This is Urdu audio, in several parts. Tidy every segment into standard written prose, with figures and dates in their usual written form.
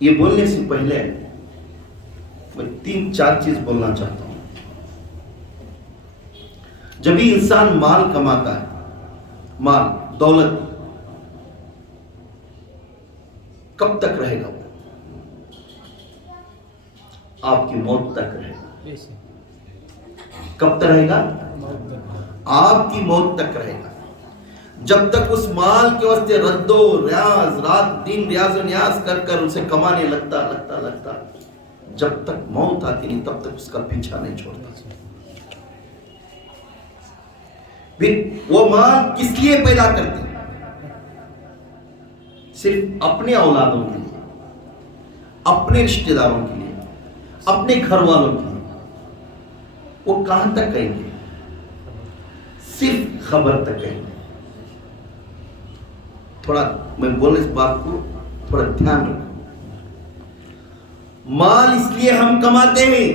یہ بولنے سے پہلے میں 3-4 چیز بولنا چاہتا ہوں. جب بھی انسان مال کماتا ہے، مال دولت کب تک رہے گا؟ وہ آپ کی موت تک رہے گا. کب تک رہے گا؟ آپ کی موت تک رہے گا. جب تک اس مال کے واسطے رد و ریاض، رات دن ریاض و نیاز کر کر اسے کمانے لگتا، جب تک موت آتی نہیں تب تک اس کا پیچھا نہیں چھوڑتا. وہ مال کس لیے پیدا کرتے؟ صرف اپنے اولادوں کے لیے، اپنے رشتہ داروں کے لیے، اپنے گھر والوں کے لیے. وہ کہاں تک کہیں گے؟ صرف خبر تک کہیں گے. تھوڑا میں بولنے اس بات کو تھوڑا دھیان رکھو. مال اس لیے ہم کماتے ہیں،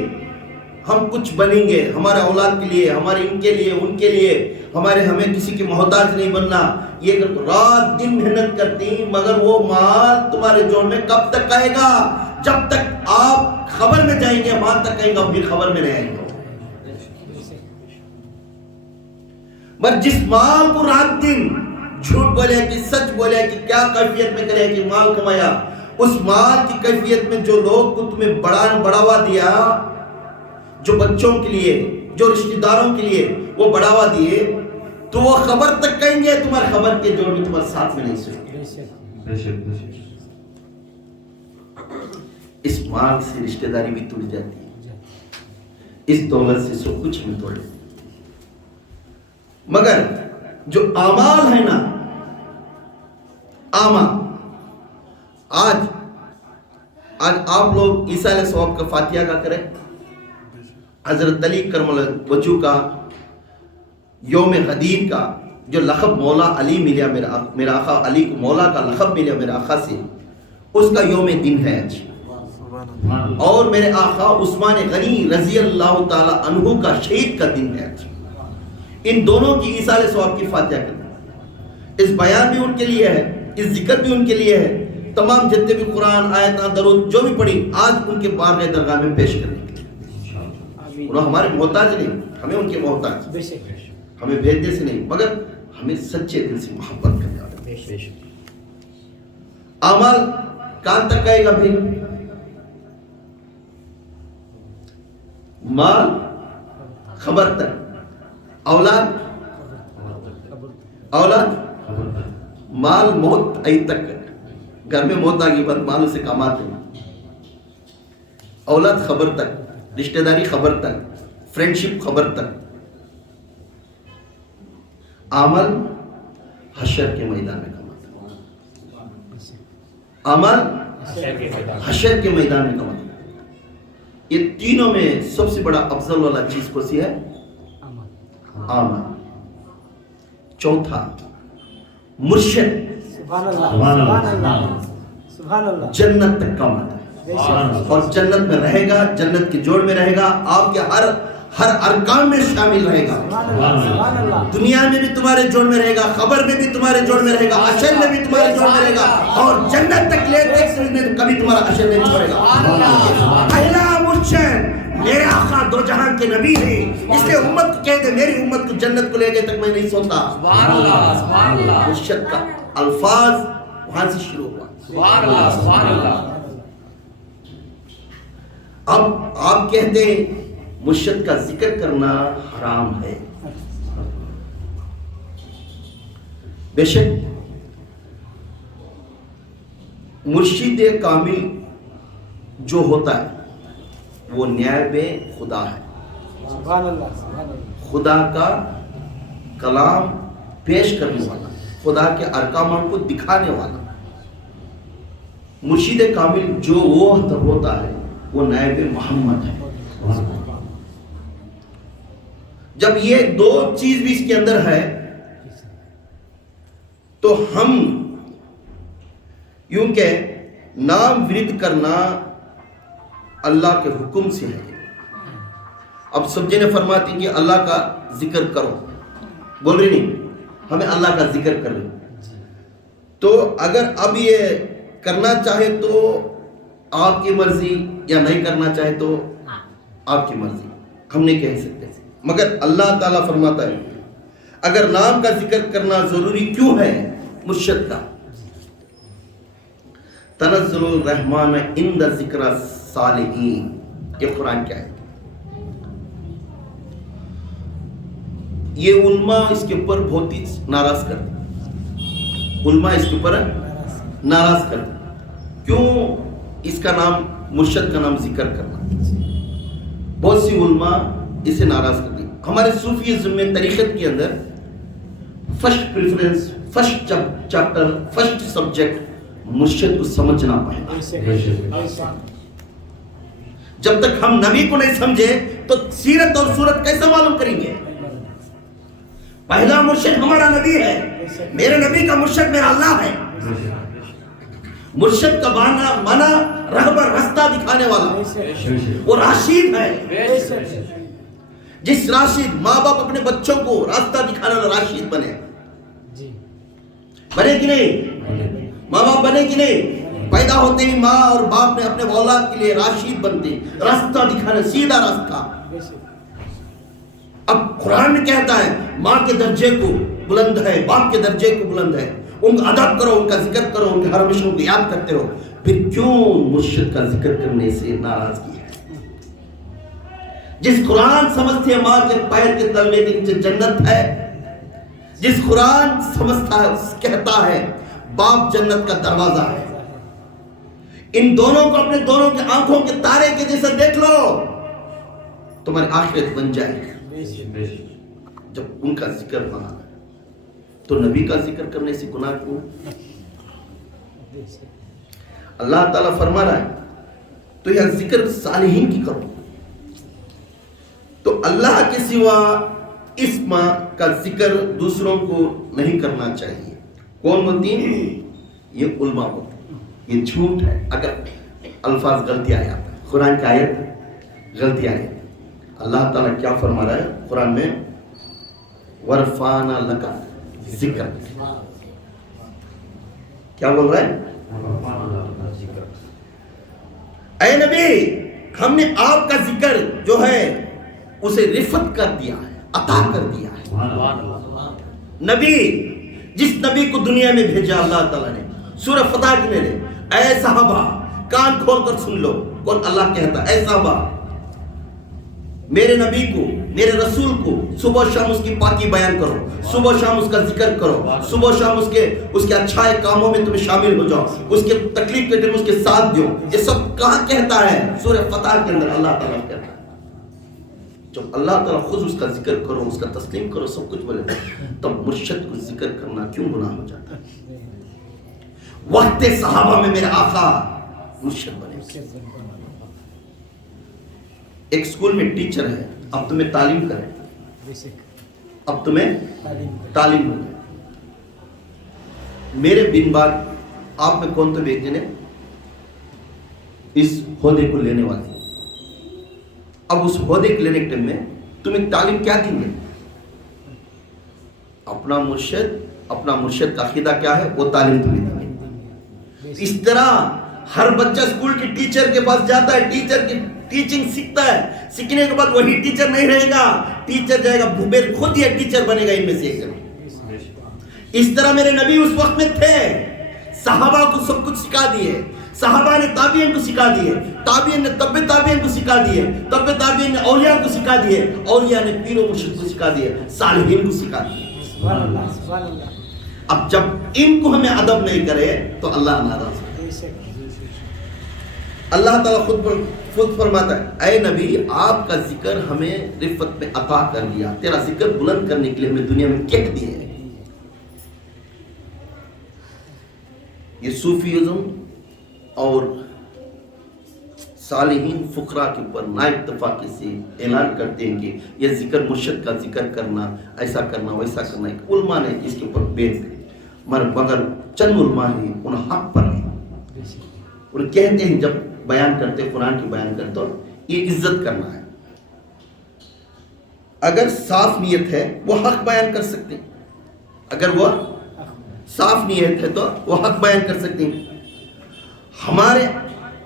ہم کچھ بنیں گے ہمارے اولاد کے لیے، ہمارے ان کے لیے، ان کے لیے، ہمیں کسی کی محتاج نہیں بننا. یہ رات دن محنت کرتی، مگر وہ مال تمہارے جوڑ میں کب تک آئے گا؟ جب تک آپ خبر میں جائیں گے وہاں تک کہیں گا، پھر خبر میں نہیں آئیں گے. بس جس مال کو رات دن جھوٹ بولے کہ سچ بولے کہ کیا کیفیت میں کرے کہ مال کمایا، اس مال کی کیفیت میں جو لوگ کو تمہیں بڑھاوا دیا، جو بچوں کے لیے، جو رشتہ داروں کے لیے وہ بڑھاوا دیے، تو وہ خبر تک کہیں گے، تمہارے خبر کے جوڑ میں تمہارے ساتھ میں نہیں سنیں گے. اس مال سے رشتہ داری بھی ٹوٹ جاتی ہے، اس دولت سے سب کچھ بھی توڑ جاتی ہے. مگر جو اعمال ہے نا، آج آپ لوگ عیسیٰ علیہ السلام کا فاتحہ کا کریں، حضرت علی کرم اللہ وجہ کا، یوم غدیر کا جو لقب مولا علی ملیا، میرا آقا علی کو مولا کا لقب ملیا میرے آقا سے، اس کا یوم دن ہے آج. اور میرے آقا عثمان غنی رضی اللہ تعالی عنہ کا شہید کا دن ہے آج. ان دونوں کی عیسیٰ علیہ السلام کی فاتحہ کریں. اس بیان بھی ان کے لیے ہے، اس ذکر بھی ان کے لیے ہے. تمام جتنے بھی قرآن آیت درود جو بھی پڑھی آج ان کے بارگاہ درگاہ میں پیش کرنے کے لیے. انہوں ہمارے محتاج نہیں، ہمیں ان کے محتاج، ہمیں بھیجنے سے نہیں، مگر ہمیں سچے دل سے محبت کرنے والے. اعمال کہاں تک آئے گا بھائی؟ مال خبر تک، اولاد مال موت آئی تک. گھر میں موت آگی بات مال سے کماتے ہیں. اولاد خبر تک، رشتہ داری خبر تک، فرینڈشپ خبر تک. عمل حشر کے میدان میں کماتا ہے. عمل حشر کے میدان میں کماتا ہے. یہ تینوں میں سب سے بڑا افضل والا چیز کون سی ہے؟ عمل. چوتھا مرشد، جنت تک کماتا ہے اور جنت میں رہے گا، جنت کے جوڑ میں رہے گا، آپ کے ہر ارکان میں شامل رہے گا. دنیا میں بھی تمہارے جوڑ میں رہے گا، خبر میں بھی تمہارے جوڑ میں رہے گا، عشر میں بھی تمہارے جوڑ میں رہے گا، اور جنت تک لے تک کبھی تمہارا عشر نہیں چھوڑے گا. پہلا مرشد میرے آقا دو جہاں کے نبی ہیں، اس لیے امت کو کہہ دے میری امت کو جنت کو لے گئے تک میں نہیں سوتا. مرشد کا الفاظ وہاں سے شروع ہوا. اب آپ کہتے ہیں مرشد کا ذکر کرنا حرام ہے. بے شک مرشد کامل جو ہوتا ہے وہ نائب خدا ہے. خدا کا کلام پیش کرنے والا، خدا کے احکامات کو دکھانے والا. مرشد کامل جو وہ ہوتا ہے وہ نائب محمد ہے. جب یہ دو چیز بھی اس کے اندر ہے تو ہم یوں کہ نام ورد کرنا اللہ کے حکم سے ہے. اب سب جنے فرماتی کہ اللہ کا ذکر کرو، بول رہی نہیں، ہمیں اللہ کا ذکر کر رہے. تو اگر اب یہ کرنا چاہے تو آپ کی مرضی یا نہیں کرنا چاہے تو آپ کی مرضی، ہم نہیں کہہ سکتے. مگر اللہ تعالیٰ فرماتا ہے اگر نام کا ذکر کرنا ضروری کیوں ہے مرشد کا، تنزل الرحمن عند ذکر الصالحین، یہ قرآن کیا ہے. یہ علماء اس کے اوپر بہت ہی ناراض کرتے، علماء اس کے اوپر ناراض کرتے. کیوں اس کا نام مرشد کا نام ذکر کرنا؟ بہت سی علماء اسے ناراض کرتی. ہمارے صوفیزم میں طریقت کے اندر first preference, first chapter, first subject مرشد کو سمجھنا پڑے. جب تک ہم نبی کو نہیں سمجھے تو سیرت اور صورت کیسے معلوم کریں گے؟ پہلا مرشد ہمارا نبی ہے، میرے نبی کا مرشد میرا اللہ ہے. مرشد کا مانا رہبر، راستہ دکھانے والا، وہ راشد ہے. جس راشد، ماں باپ اپنے بچوں کو راستہ دکھانے والا راشد بنے، بنے کہ نہیں؟ ماں باپ بنے کہ نہیں؟ پیدا ہوتے ہی ماں اور باپ نے اپنے اولاد کے لیے راشد بنتے، راستہ دکھانے، سیدھا راستہ. اب قرآن میں کہتا ہے ماں کے درجے کو بلند ہے، باپ کے درجے کو بلند ہے، ان کا ادب کرو، ان کا ذکر کرو، ان کے ہر ہمیشہ کو یاد کرتے رہو. پھر کیوں مرشد کا ذکر کرنے سے ناراضگی ہے؟ جس قرآن سمجھتے ہیں ماں کے پیر کے تلوے کے نیچے جنت ہے، جس قرآن سمجھتا ہے کہتا ہے باپ جنت کا دروازہ ہے. ان دونوں کو اپنے دونوں کے آنکھوں کے تارے کے جیسے دیکھ لو، تمہاری آخرت بن جائے گی. جب ان کا ذکر بنا تو نبی کا ذکر کرنے سے گناہ کیوں؟ اللہ تعالیٰ فرما رہا ہے تو یہ ذکر صالحین کی کرو. تو اللہ کے سوا اسم کا ذکر دوسروں کو نہیں کرنا چاہیے. کون بولتی ہیں؟ یہ علماء بولتے ہیں. یہ جھوٹ ہے. اگر الفاظ غلطی آیا، قرآن کی آیت غلطی آئی. اللہ تعالیٰ کیا فرما رہا ہے قرآن میں؟ ورفعنا لک ذکر. کیا بول رہا ہے؟ اے نبی، ہم نے آپ کا ذکر جو ہے اسے رفت کر دیا ہے، عطا کر دیا ہے. نبی، جس نبی کو دنیا میں بھیجا اللہ تعالیٰ نے، سورہ فتح میں نے، اے صحابہ کان کھول کر سن لو. کون اللہ کہتا ہے؟ اے صحابہ، میرے نبی کو، میرے رسول کو صبح شام اس کی پاکی بیان کرو، صبح شام اس کا ذکر کرو، صبح شام اس کے اچھائے کاموں میں تمہیں شامل ہو جاؤ، اس کے تکلیف کے ٹائم اس کے ساتھ دو. یہ سب کہاں کہتا ہے؟ سورہ فتح کے اندر اللہ تعالیٰ کہتا ہے. جب اللہ تعالیٰ خود اس کا ذکر کرو، اس کا تسلیم کرو، سب کچھ بولے، تب مرشد کو ذکر کرنا کیوں گناہ ہو جاتا ہے؟ وقت صحابہ میں میرے آقا مرشد بنے. ایک سکول میں ٹیچر ہے، اب تمہیں تعلیم کرے، اب تمہیں تعلیم ہو گئی. میرے بن بعد آپ میں کون تو بیٹے نے اس عہدے کو لینے والے. اب اس عہدے کو لینے کے ٹائم میں تمہیں تعلیم کیا دیں گے؟ اپنا مرشد کا عقیدہ کیا ہے وہ تعلیم تمہیں دیں گے. اس طرح ہر بچہ اسکول کے ٹیچر کے پاس جاتا ہے، ٹیچر کی ٹیچنگ سیکھتا ہے. سیکھنے کے بعد وہی ٹیچر نہیں رہے گا، ٹیچر جائے گا بھوبیر، خود یہ ٹیچر بنے گا ان میں سے ایک. اس طرح میرے نبی اس وقت میں تھے، صحابہ کو سب کچھ سکھا دیے، صحابہ نے تابعین کو سکھا دیے، تابعین نے تبع تابعین کو سکھا دیے، تبع تابعین نے اولیاء کو سکھا دیے، اولیاء نے پیر و مرشد کو سکھا دیے، صالحین کو سکھا دیے. اب جب ان کو ہمیں ادب نہیں کرے تو اللہ ناراض ہے. اللہ تعالیٰ خود فرماتا ہے اے نبی، آپ کا ذکر ہمیں رفت میں عطا کر دیا، تیرا ذکر بلند کرنے کے لیے ہمیں دنیا میں کہہ دیے. یہ صوفیزم اور صالحین فقراء کے اوپر نا اتفاقی سے اعلان کرتے ہیں کہ یہ ذکر مرشد کا ذکر کرنا، ایسا کرنا ویسا کرنا. علماء نے اس کے اوپر بیت مگر چند علماء ہیں ان حق پر ہیں. اور کہتے ہیں جب بیان کرتے قرآن کی بیان کرتے تو یہ عزت کرنا ہے. اگر صاف نیت ہے وہ حق بیان کر سکتے ہیں، اگر وہ صاف نیت ہے تو وہ حق بیان کر سکتے ہیں. ہمارے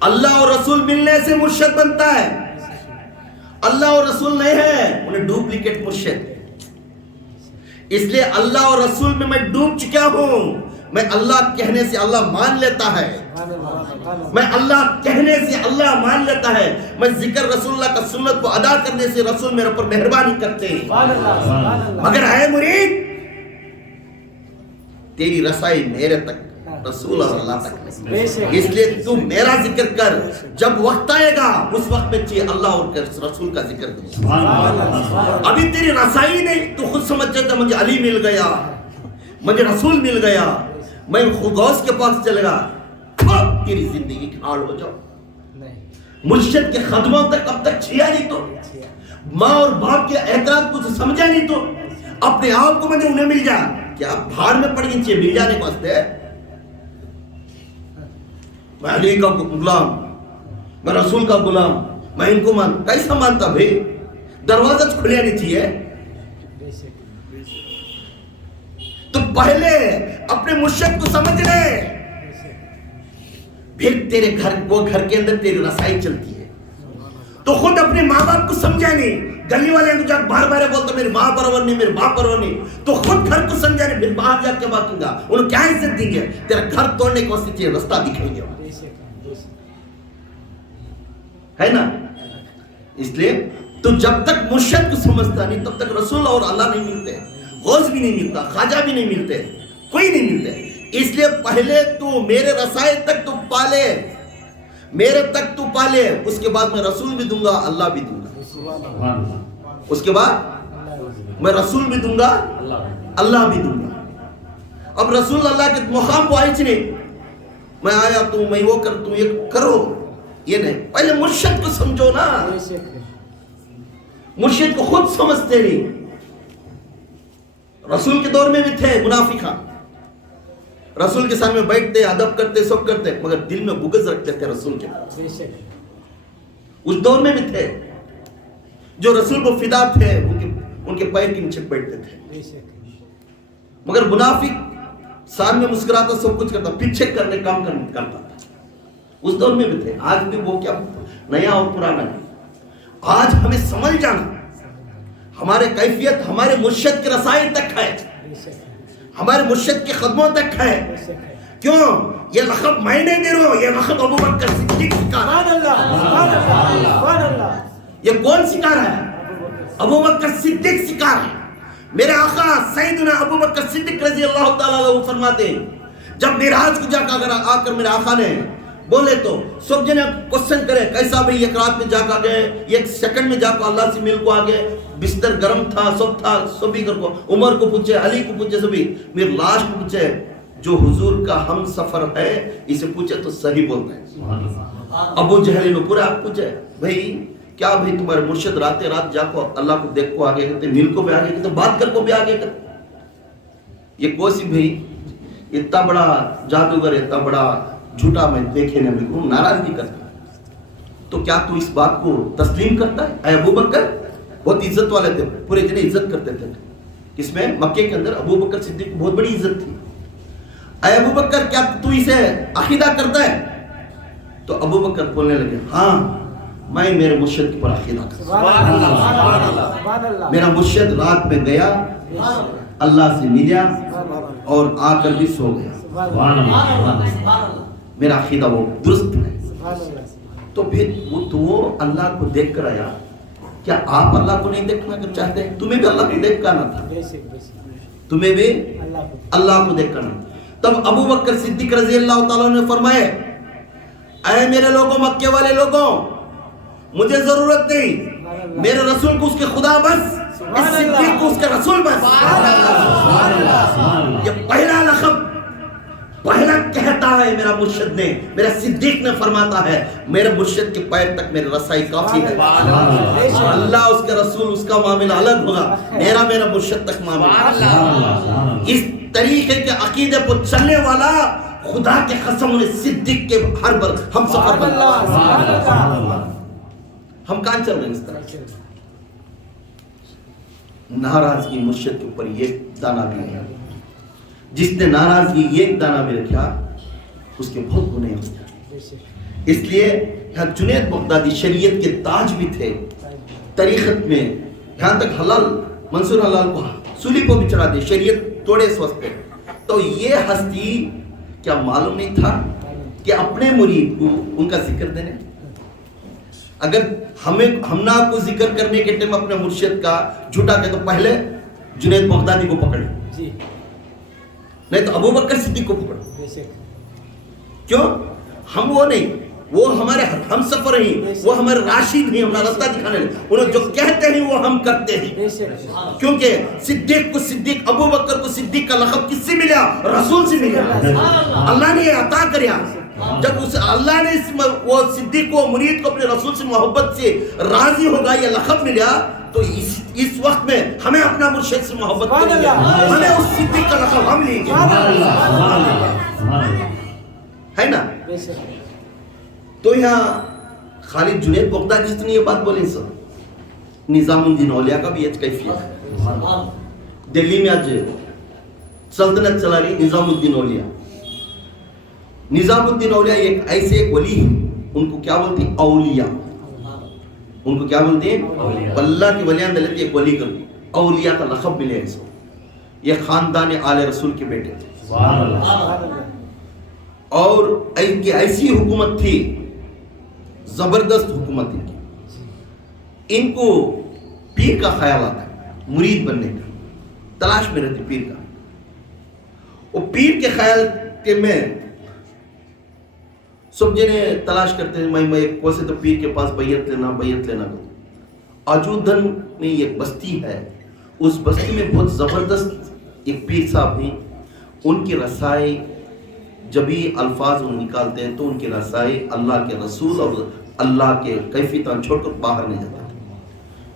اللہ اور رسول ملنے سے مرشد بنتا ہے. اللہ اور رسول نہیں ہے, انہیں ڈپلیکیٹ مرشد. اس لیے اللہ اور رسول میں ڈوب چکا ہوں. میں اللہ کہنے سے اللہ مان لیتا ہے, میں اللہ کہنے سے اللہ مان لیتا ہے. میں ذکر رسول اللہ کا سنت کو ادا کرنے سے رسول میرے پر مہربانی کرتے ہیں. مگر اے مرید, تیری رسائی میرے تک, رسول اور اللہ تک. اس لیے تو میرا ذکر کر, جب وقت آئے گا اس وقت میں چاہیے اللہ اور رسول کا ذکر کر. ابھی تیری رسائی نہیں, تو خود سمجھ جاتا مجھے علی مل گیا, مجھے رسول مل گیا, میں غوث کے پاس چلے گا. تیری زندگی کھاڑ ہو جاؤ. مرشد کے خدموں تک اب تک چھیا نہیں, تو ماں اور باپ کے اعتراض کو سمجھا نہیں, تو اپنے آپ کو مجھے انہیں مل جا. کیا بھاڑ میں پڑ گئی چاہیے مل جانے کو واسطے. میں علی کا غلام, میں رسول کا غلام, میں ان کو مان. کیسا مانتا بھائی؟ دروازہ کھلیا نہیں چاہیے. تو پہلے اپنے مرشد کو سمجھ لے, پھر تیرے گھر, وہ گھر کے اندر تیری رسائی چلتی ہے. تو خود اپنے ماں باپ کو سمجھا نہیں. گلی والے کو جا بار بار بولتا میری ماں پرور نہیں, میرے باپ پرور نہیں, تو خود گھر کو سمجھا نہیں. پھر باہر جا کے بات کروں گا, انہوں کیا عزت دیں گے؟ تیرا گھر توڑنے کو چاہیے رستہ دکھائیں گے, ہے نا. اس لیے تو جب تک مرشد کو سمجھتا نہیں تب تک رسول اور اللہ نہیں ملتے, غوث بھی نہیں ملتا, خواجہ بھی نہیں ملتے, کوئی نہیں ملتے. اس لیے پہلے تو میرے رسائل تک تو پالے, میرے تک تو پالے, اس کے بعد میں رسول بھی دوں گا, اللہ بھی دوں گا. اس کے بعد میں رسول بھی دوں گا, اللہ بھی دوں گا. اب رسول اللہ کے مقام کو آئی نہیں, میں آیا تو میں وہ کر, تم یہ کرو, یہ نہیں. پہلے مرشد کو سمجھو نا. مرشد کو خود سمجھتے نہیں. رسول کے دور میں بھی تھے منافقان, رسول کے سامنے بیٹھتے, ادب کرتے, سب کرتے, مگر دل میں بغض رکھتے تھے رسول کے پاس. اس دور میں بھی تھے جو رسول کو فدا تھے, ان کے پیر کے نیچے بیٹھتے تھے. مگر منافق سامنے مسکراتا, سب کچھ کرتا, پیچھے کرنے کام کرتا تھا. اس دور میں بھی تھے. آج بھی وہ کیا نیا اور پرانا ہے. آج ہمیں سمجھ جانا, ہمارے کیفیت ہمارے مرشد کے رسائل تک ہے, ہمارے مرشد کے خدموں تک ہے. کیوں؟ یہ لقب میں نہیں دے رہا ہوں, یہ لقب ابو بکر صدیق سکھا رہا ہے. یہ کون سکھا رہا ہے؟ ابو بکر صدیق سکھا رہا ہے. میرے آقا سیدنا ابو بکر صدیق رضی اللہ تعالیٰ عنہ فرماتے ہیں, جب معراج کو جا کر میرے آقا نے بولے تو سب جنے کوشچن کرے, کیسا بھئی ایک رات میں جا کر گئے, ایک سیکنڈ میں جا کر اللہ سے مل کو آگے, بستر گرم تھا, سب تھا, سبھی کر کو عمر کو پوچھے, علی کو پوچھے, سبھی میرے لاش کو پوچھے, جو حضور کا ہم سفر ہے اسے پوچھے تو صحیح بولتا ہے. ابو جہل نے پورا پوچھے, بھئی کیا بھئی تمہارے مرشد راتے رات جا کو اللہ کو دیکھ کو آگے کرتے, مل کو بھی آگے کرتے, بات کر کو بھی آگے کرتے. یہ کوسی بھئی اتنا بڑا جادوگر, اتنا بڑا جھوٹا میں دیکھے نہ میں ناراض نہیں کرتا, تو کیا تو اس بات کو تسلیم کرتا ہے؟ اے ابو بکر بہت عزت والے تھے, پورے جنے عزت کرتے تھے. اس میں مکے کے اندر ابو بکر صدیق کو بہت بڑی عزت تھی. اے ابو بکر کیا تو اسے عقیدہ کرتا ہے؟ تو ابو بکر بولنے لگے, ہاں میں میرے مرشد کے پر عقیدہ کرتا. میرا مرشد رات میں گیا, اللہ سے ملیا اور آ کر بھی سو گیا. میرا عقیدہ وہ درست ہے. تو پھر وہ اللہ کو دیکھ کر آیا. کیا آپ اللہ کو نہیں دیکھنا چاہتے ہیں؟ تمہیں بھی اللہ کو دیکھ کرنا تھا, تمہیں بھی اللہ کو دیکھ کرنا. تب ابو بکر صدیق رضی اللہ تعالیٰ نے فرمائے, اے میرے لوگوں, مکے والے لوگوں, مجھے ضرورت نہیں, میرے رسول کو اس کے خدا بس, اس صدیق کو اس کے رسول بس. یہ پہلا لقب پہلا کہتا ہے میرا مرشد نے, میرا صدیق نے فرماتا ہے میرے مرشد کے پیر تک میرے رسائی کافی ہے. اللہ اس کے رسول اس کا معاملہ الگ ہوگا, میرا مرشد تک معاملہ. اس طریقے کے عقیدے پر چلنے والا خدا کے قسم انہیں صدیق کے ہر بر ہم سفر بنا. ہم کہاں چل رہے ہیں اس طرح؟ ناراضگی مرشد کے اوپر یہ دانا بھی ہے. جس نے ناراضگی ایک دانہ میں رکھا اس کے بہت گناہ ہو جائے. اس لیے یہاں جنید بغدادی شریعت کے تاج بھی تھے طریقت میں، یہاں تک حلال منصور حلال کو سولی کو بھی چڑھا دے، شریعت توڑے اس وقت پہ. تو یہ ہستی کیا معلوم نہیں تھا کہ اپنے مرید کو ان کا ذکر دینے؟ اگر ہم نہ کو ذکر کرنے کے ٹائم اپنے مرشد کا جھوٹا کہ تو پہلے جنید بغدادی کو پکڑے، نہیں تو ابو بکر صدیق کو پکڑو. کیوں؟ ہم وہ نہیں، وہ ہمارے ہم سفر ہیں، وہ ہمارے راشد ہیں، ہمارا راستہ دکھانے لیں. انہوں جو کہتے ہیں وہ ہم کرتے ہیں. کیونکہ صدیق کو صدیق، ابو بکر کو صدیق کا لقب کس سے ملا؟ رسول سے ملا. اللہ نے یہ عطا کریا. جب اللہ نے وہ صدیق کو مرید کو اپنے رسول سے محبت سے راضی ہوگا، یہ لقب ملا، تو اس وقت میں ہمیں اپنا مرشد سے محبت کریں گے، ہمیں اس صدیق کا لقب ہم لیں گے. ہے نا؟ تو یہاں خالد جنید بغدادی جس نے یہ بات بولی، سر نظام الدین اولیاء کا بھی یہ کیفیت ہے. دلی میں آج سلطنت چلا رہی نظام الدین اولیاء. نظام الدین اولیاء ایک ایسے ایک ولی ہیں، ان کو کیا بولتے ہیں؟ اولیاء. ان کو کیا بولتے ہیں؟ اللہ کے ولیان دلتے ایک ولی کر اولیاء کا لقب ملے اس کو. یہ خاندان آل رسول کے بیٹے تھے. اور ان کی ایسی حکومت تھی، زبردست حکومت ان کی. ان کو پیر کا خیال آتا ہے، مرید بننے کا تلاش میں رہتے پیر کا. وہ پیر کے خیال کے میں سب جنے تلاش کرتے ہیں، میں کوسے تو پیر کے پاس بیعت لینا. آجودھن میں ایک بستی ہے، اس بستی میں بہت زبردست ایک پیر صاحب ہیں. ان کی رسائی جب بھی الفاظ وہ نکالتے ہیں تو ان کی رسائی اللہ کے رسول اور اللہ کے کیفیتاں چھوڑ کر باہر نہیں جاتے تھے.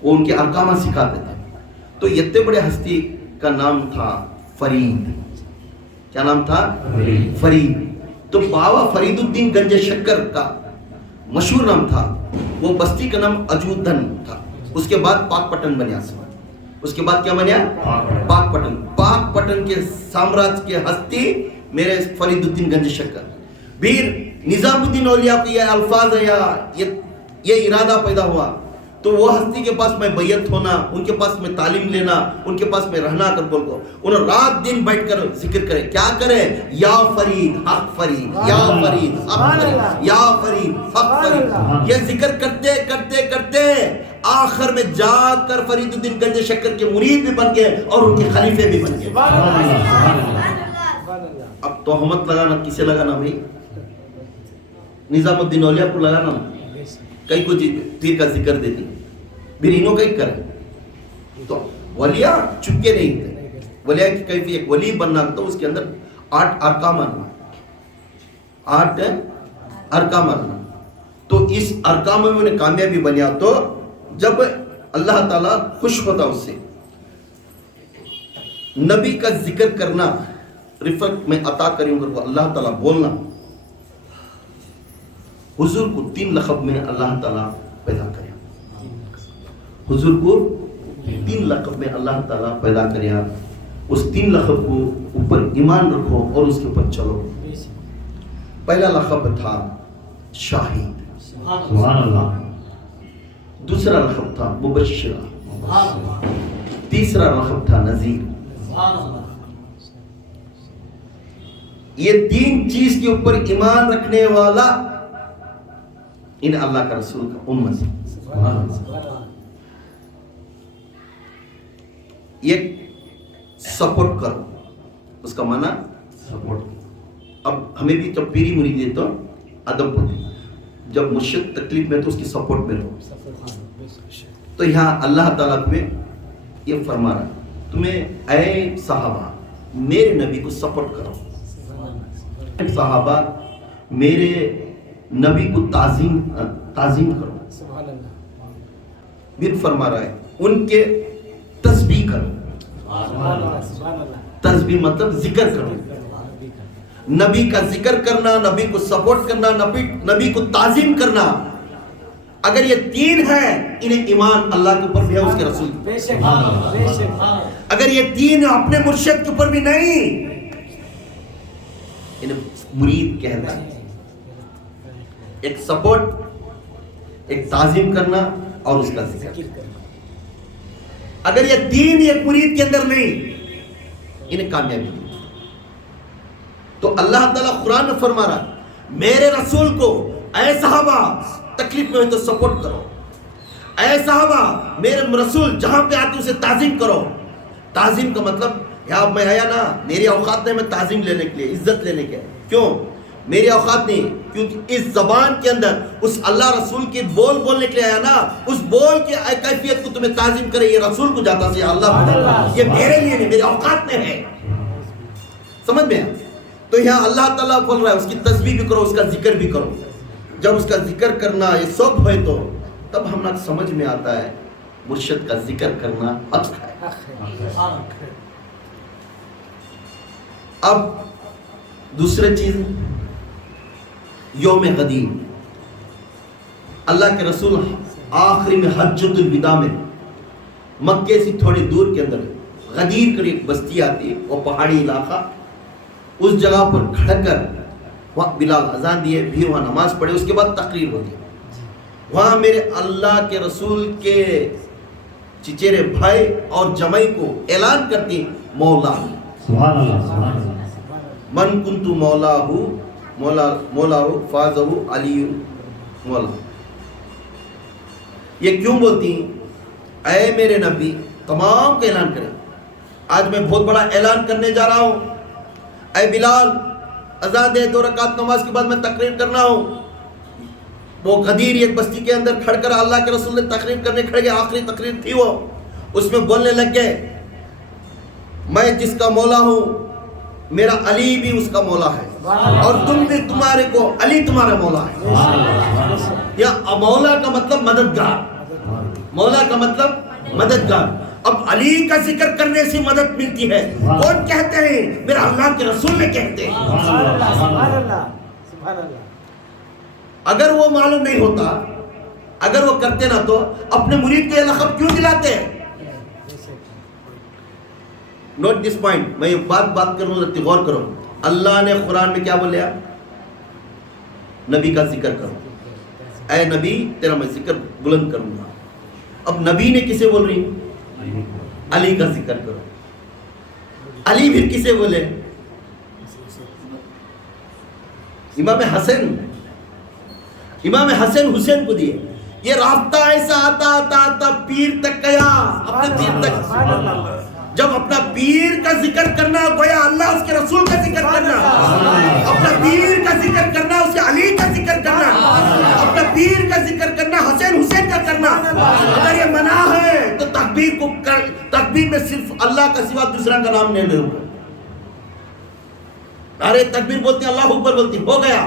وہ ان کے احکامات سکھاتے تھے. تو اتنے بڑے ہستی کا نام تھا فرید. کیا نام تھا؟ فرید. تو بابا فرید الدین گنج شکر کا مشہور نام تھا. وہ بستی کا نام اجودھن تھا. اس کے بعد پاک پٹن بنیا. اس کے بعد کیا بنیا؟ پاک پٹن. پاک پٹن کے سامراج کے ہستی میرے فرید الدین گنج شکر. پھر نظام الدین اولیاء کو یہ الفاظ ہے یا یہ ارادہ پیدا ہوا تو وہ ہستی کے پاس میں بیعت ہونا، ان کے پاس میں تعلیم لینا، ان کے پاس میں رہنا کر بول کو انہوں رات دن بیٹھ کر ذکر کرے. کیا کرے؟ یا فرید حق فرید، یا فرید حق فرید، یا فرید حق فرید. یہ ذکر کرتے کرتے کرتے آخر میں جا کر فرید الدین گنج شکر کے مرید بھی بن گئے اور ان کے خلیفے بھی بن گئے. اب تہمت لگانا کسے لگانا بھائی؟ نظام الدین اولیاء کو لگانا. کئی کو پیر کا ذکر دیتی پھر انہوں کا ہی کرے. تو ولیاء چپکے نہیں تھے. ولیاء کی کیفیت ایک ولی بننا تو اس کے اندر 8 ارکان آنا، 8 ارکان آنا. تو اس ارکان میں انہیں کامیابی بنیا. تو جب اللہ تعالیٰ خوش ہوتا اس سے، نبی کا ذکر کرنا رفت میں عطا کریں گے اللہ تعالیٰ بولنا. حضور کو 3 لقب میں اللہ تعالیٰ پیدا کریا. حضور کو 3 لقب میں اللہ تعالیٰ پیدا کریا. اس 3 لقب کو اوپر ایمان رکھو اور اس کے اوپر چلو. پہلا لقب تھا شاہد، سبحان اللہ. دوسرا لقب تھا مبشرہ. تیسرا لقب تھا نذیر. یہ 3 چیز کے اوپر ایمان رکھنے والا ان اللہ کا رسول کا امت سے. یہ سپورٹ کرو، اس کا معنی سپورٹ. اب ہمیں بھی جب پیری مرید ہے تو ادب ہوتی، جب مرشد تکلیف میں تو اس کی سپورٹ میں رہو. تو یہاں اللہ تعالیٰ میں یہ فرما رہا تمہیں اے صحابہ میرے نبی کو سپورٹ کرو. صحابہ میرے نبی کو تعظیم کرو. پھر فرما رہا ہے ان کے تسبیح کرو. تسبیح مطلب ذکر کرو. نبی کا ذکر کرنا، نبی کو سپورٹ کرنا، نبی کو تعظیم کرنا. اگر یہ 3 ہے انہیں ایمان اللہ کے اوپر بھی ہے، اس کے رسول. اگر یہ 3 اپنے مرشد کے اوپر بھی نہیں، انہیں مرید کہتا ہے. ایک سپورٹ، ایک تعظیم کرنا اور اس کا ذکر کرنا. اگر یہ تین ایک مرید کے اندر نہیں، انہیں کامیابی نہیں. تو اللہ تعالیٰ قرآن میں فرما رہا میرے رسول کو اے صحابہ تکلیف میں ہوئے تو سپورٹ کرو، اے صحابہ میرے رسول جہاں پہ آتے اسے تعظیم کرو. تعظیم کا مطلب یہاں میں آیا نا، میری اوقات نہیں میں تعظیم لینے کے لیے، عزت لینے کے. کیوں میری اوقات نہیں؟ کیونکہ اس زبان کے اندر اس اللہ رسول کی بول بولنے کے لیے آیا نا، اس بول کی کیفیت کو تمہیں تعظیم کرے یہ رسول کو جاتا سے اللہ، یہ میرے لیے نہیں، میری اوقات میں ہے. سمجھ میں؟ تو یہاں اللہ تعالیٰ بول رہا ہے اس کی تسبیح بھی کرو، اس کا ذکر بھی کرو. جب اس کا ذکر کرنا یہ سب ہوئے تو تب ہم لوگ سمجھ میں آتا ہے مرشد کا ذکر کرنا حق ہے. اب دوسرے چیز یوم غدیر. اللہ کے رسول آخری میں حجۃ الوداع میں مکے سے تھوڑی دور کے اندر غدیر کر ایک بستی آتی ہے، وہ پہاڑی علاقہ. اس جگہ پر کھڑ کر وہاں بلال اذان دیے، پھر وہاں نماز پڑھے، اس کے بعد تقریر ہوتی ہے. وہاں میرے اللہ کے رسول کے چچیرے بھائی اور جمائی کو اعلان کرتی مولا، سبحان اللہ، سبحان اللہ. من کنت مولا فازہ علی مولا. یہ کیوں بولتی ہیں؟ اے میرے نبی تمام کا اعلان کریں. آج میں بہت بڑا اعلان کرنے جا رہا ہوں. اے بلال اذان دے، 2 رکعت نماز کے بعد میں تقریر کرنا ہوں. وہ غدیر ایک بستی کے اندر کھڑ کر اللہ کے رسول نے تقریر کرنے کھڑے گئے. آخری تقریر تھی وہ، اس میں بولنے لگ گئے میں جس کا مولا ہوں میرا علی بھی اس کا مولا ہے، اور تم بھی تمہارے کو علی تمہارا مولا ہے. یا مولا کا مطلب مددگار، مولا کا مطلب مددگار. اب علی کا ذکر کرنے سے مدد ملتی ہے. کون کہتے ہیں؟ میرا اللہ کے رسول نے کہتے ہیں. اگر وہ معلوم نہیں ہوتا، اگر وہ کرتے نہ تو اپنے مرید کو یہ لقب کیوں دلاتے ہیں؟ Note this point. میں یہ بات کروں تو غور کرو. اللہ نے قرآن میں کیا بولیا؟ نبی کا ذکر کرو. اے نبی تیرا میں ذکر بلند کروں گا. اب نبی نے کسے بول رہی؟ علی کا ذکر کرو. علی پھر کسے بولے؟ امام حسن حسین کو دیے. یہ رابطہ ایسا آتا پیر تک گیا. اپنے پیر تک جب اپنا پیر کا ذکر کرنا گویا اللہ اس کے رسول کا ذکر کرنا، اپنا پیر کا ذکر کرنا اسے علی کا ذکر کرنا، اپنا پیر کا ذکر کرنا حسین کا کرنا. اگر یہ منع ہے تو تکبیر میں صرف اللہ کا سوا دوسرا کا نام نہیں لوں. نعرے تکبیر بولتے ہیں، اللہ اکبر بولتی، ہو گیا.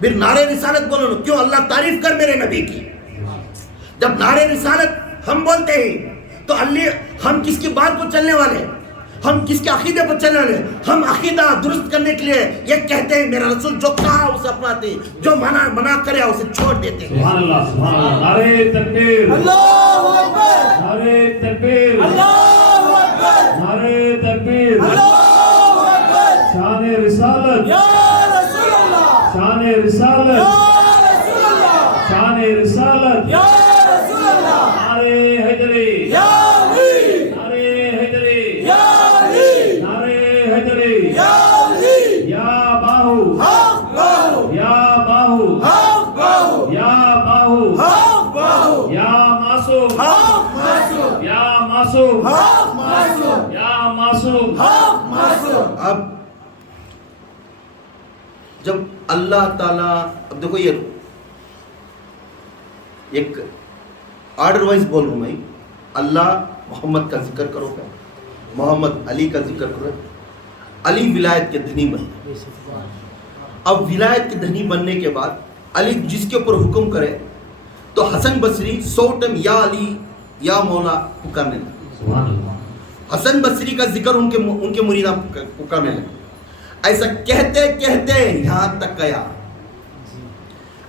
پھر نعرے رسالت بولو. کیوں؟ اللہ تعریف کر میرے نبی کی. جب نعرے رسالت ہم بولتے ہیں تو ہم کس کی بات کو چلنے والے؟ ہم کس کے عقیدے پر چلنے والے؟ ہم عقیدہ درست کرنے کے لیے یہ کہتے ہیں میرا رسول جو کہا اسے اپناتے ہیں، جو منع کرے اسے چھوڑ دیتے ہیں. سبحان اللہ، سبحان اللہ. نعرے تکبیر، اللہ اکبر، نعرے تکبیر، اللہ اکبر، نعرے تکبیر. اللہ اکبر. شان رسالت، یا رسول اللہ، شان رسالت، یا رسول اللہ، شان رسالت. یا رسول اللہ. نعرے حیدری، یا علی، نعرے حیدری، یا علی، نعرے حیدری. یا علی. یا باہو، حق باہو، یا باہو، حق باہو، یا باہو، حق باہو، یا معصوم، حق معصوم، یا معصوم، حق معصوم، یا معصوم. حق معصوم. اب جب اللہ تعالیٰ، اب دیکھو یہ ایک آرڈر وائز بول رہا ہوں میں. اللہ محمد کا ذکر کرو گا، محمد علی کا ذکر کرو. علی ولایت کے دھنی بنے. اب ولایت کے دھنی بننے کے بعد علی جس کے اوپر حکم کرے تو حسن بصری 100 ٹائم یا علی یا مولا پکارنے لگے. سبحان اللہ. حسن بصری کا ذکر ان کے مریداں پکارنے لگے. ایسا کہتے کہتے یہاں تک گیا.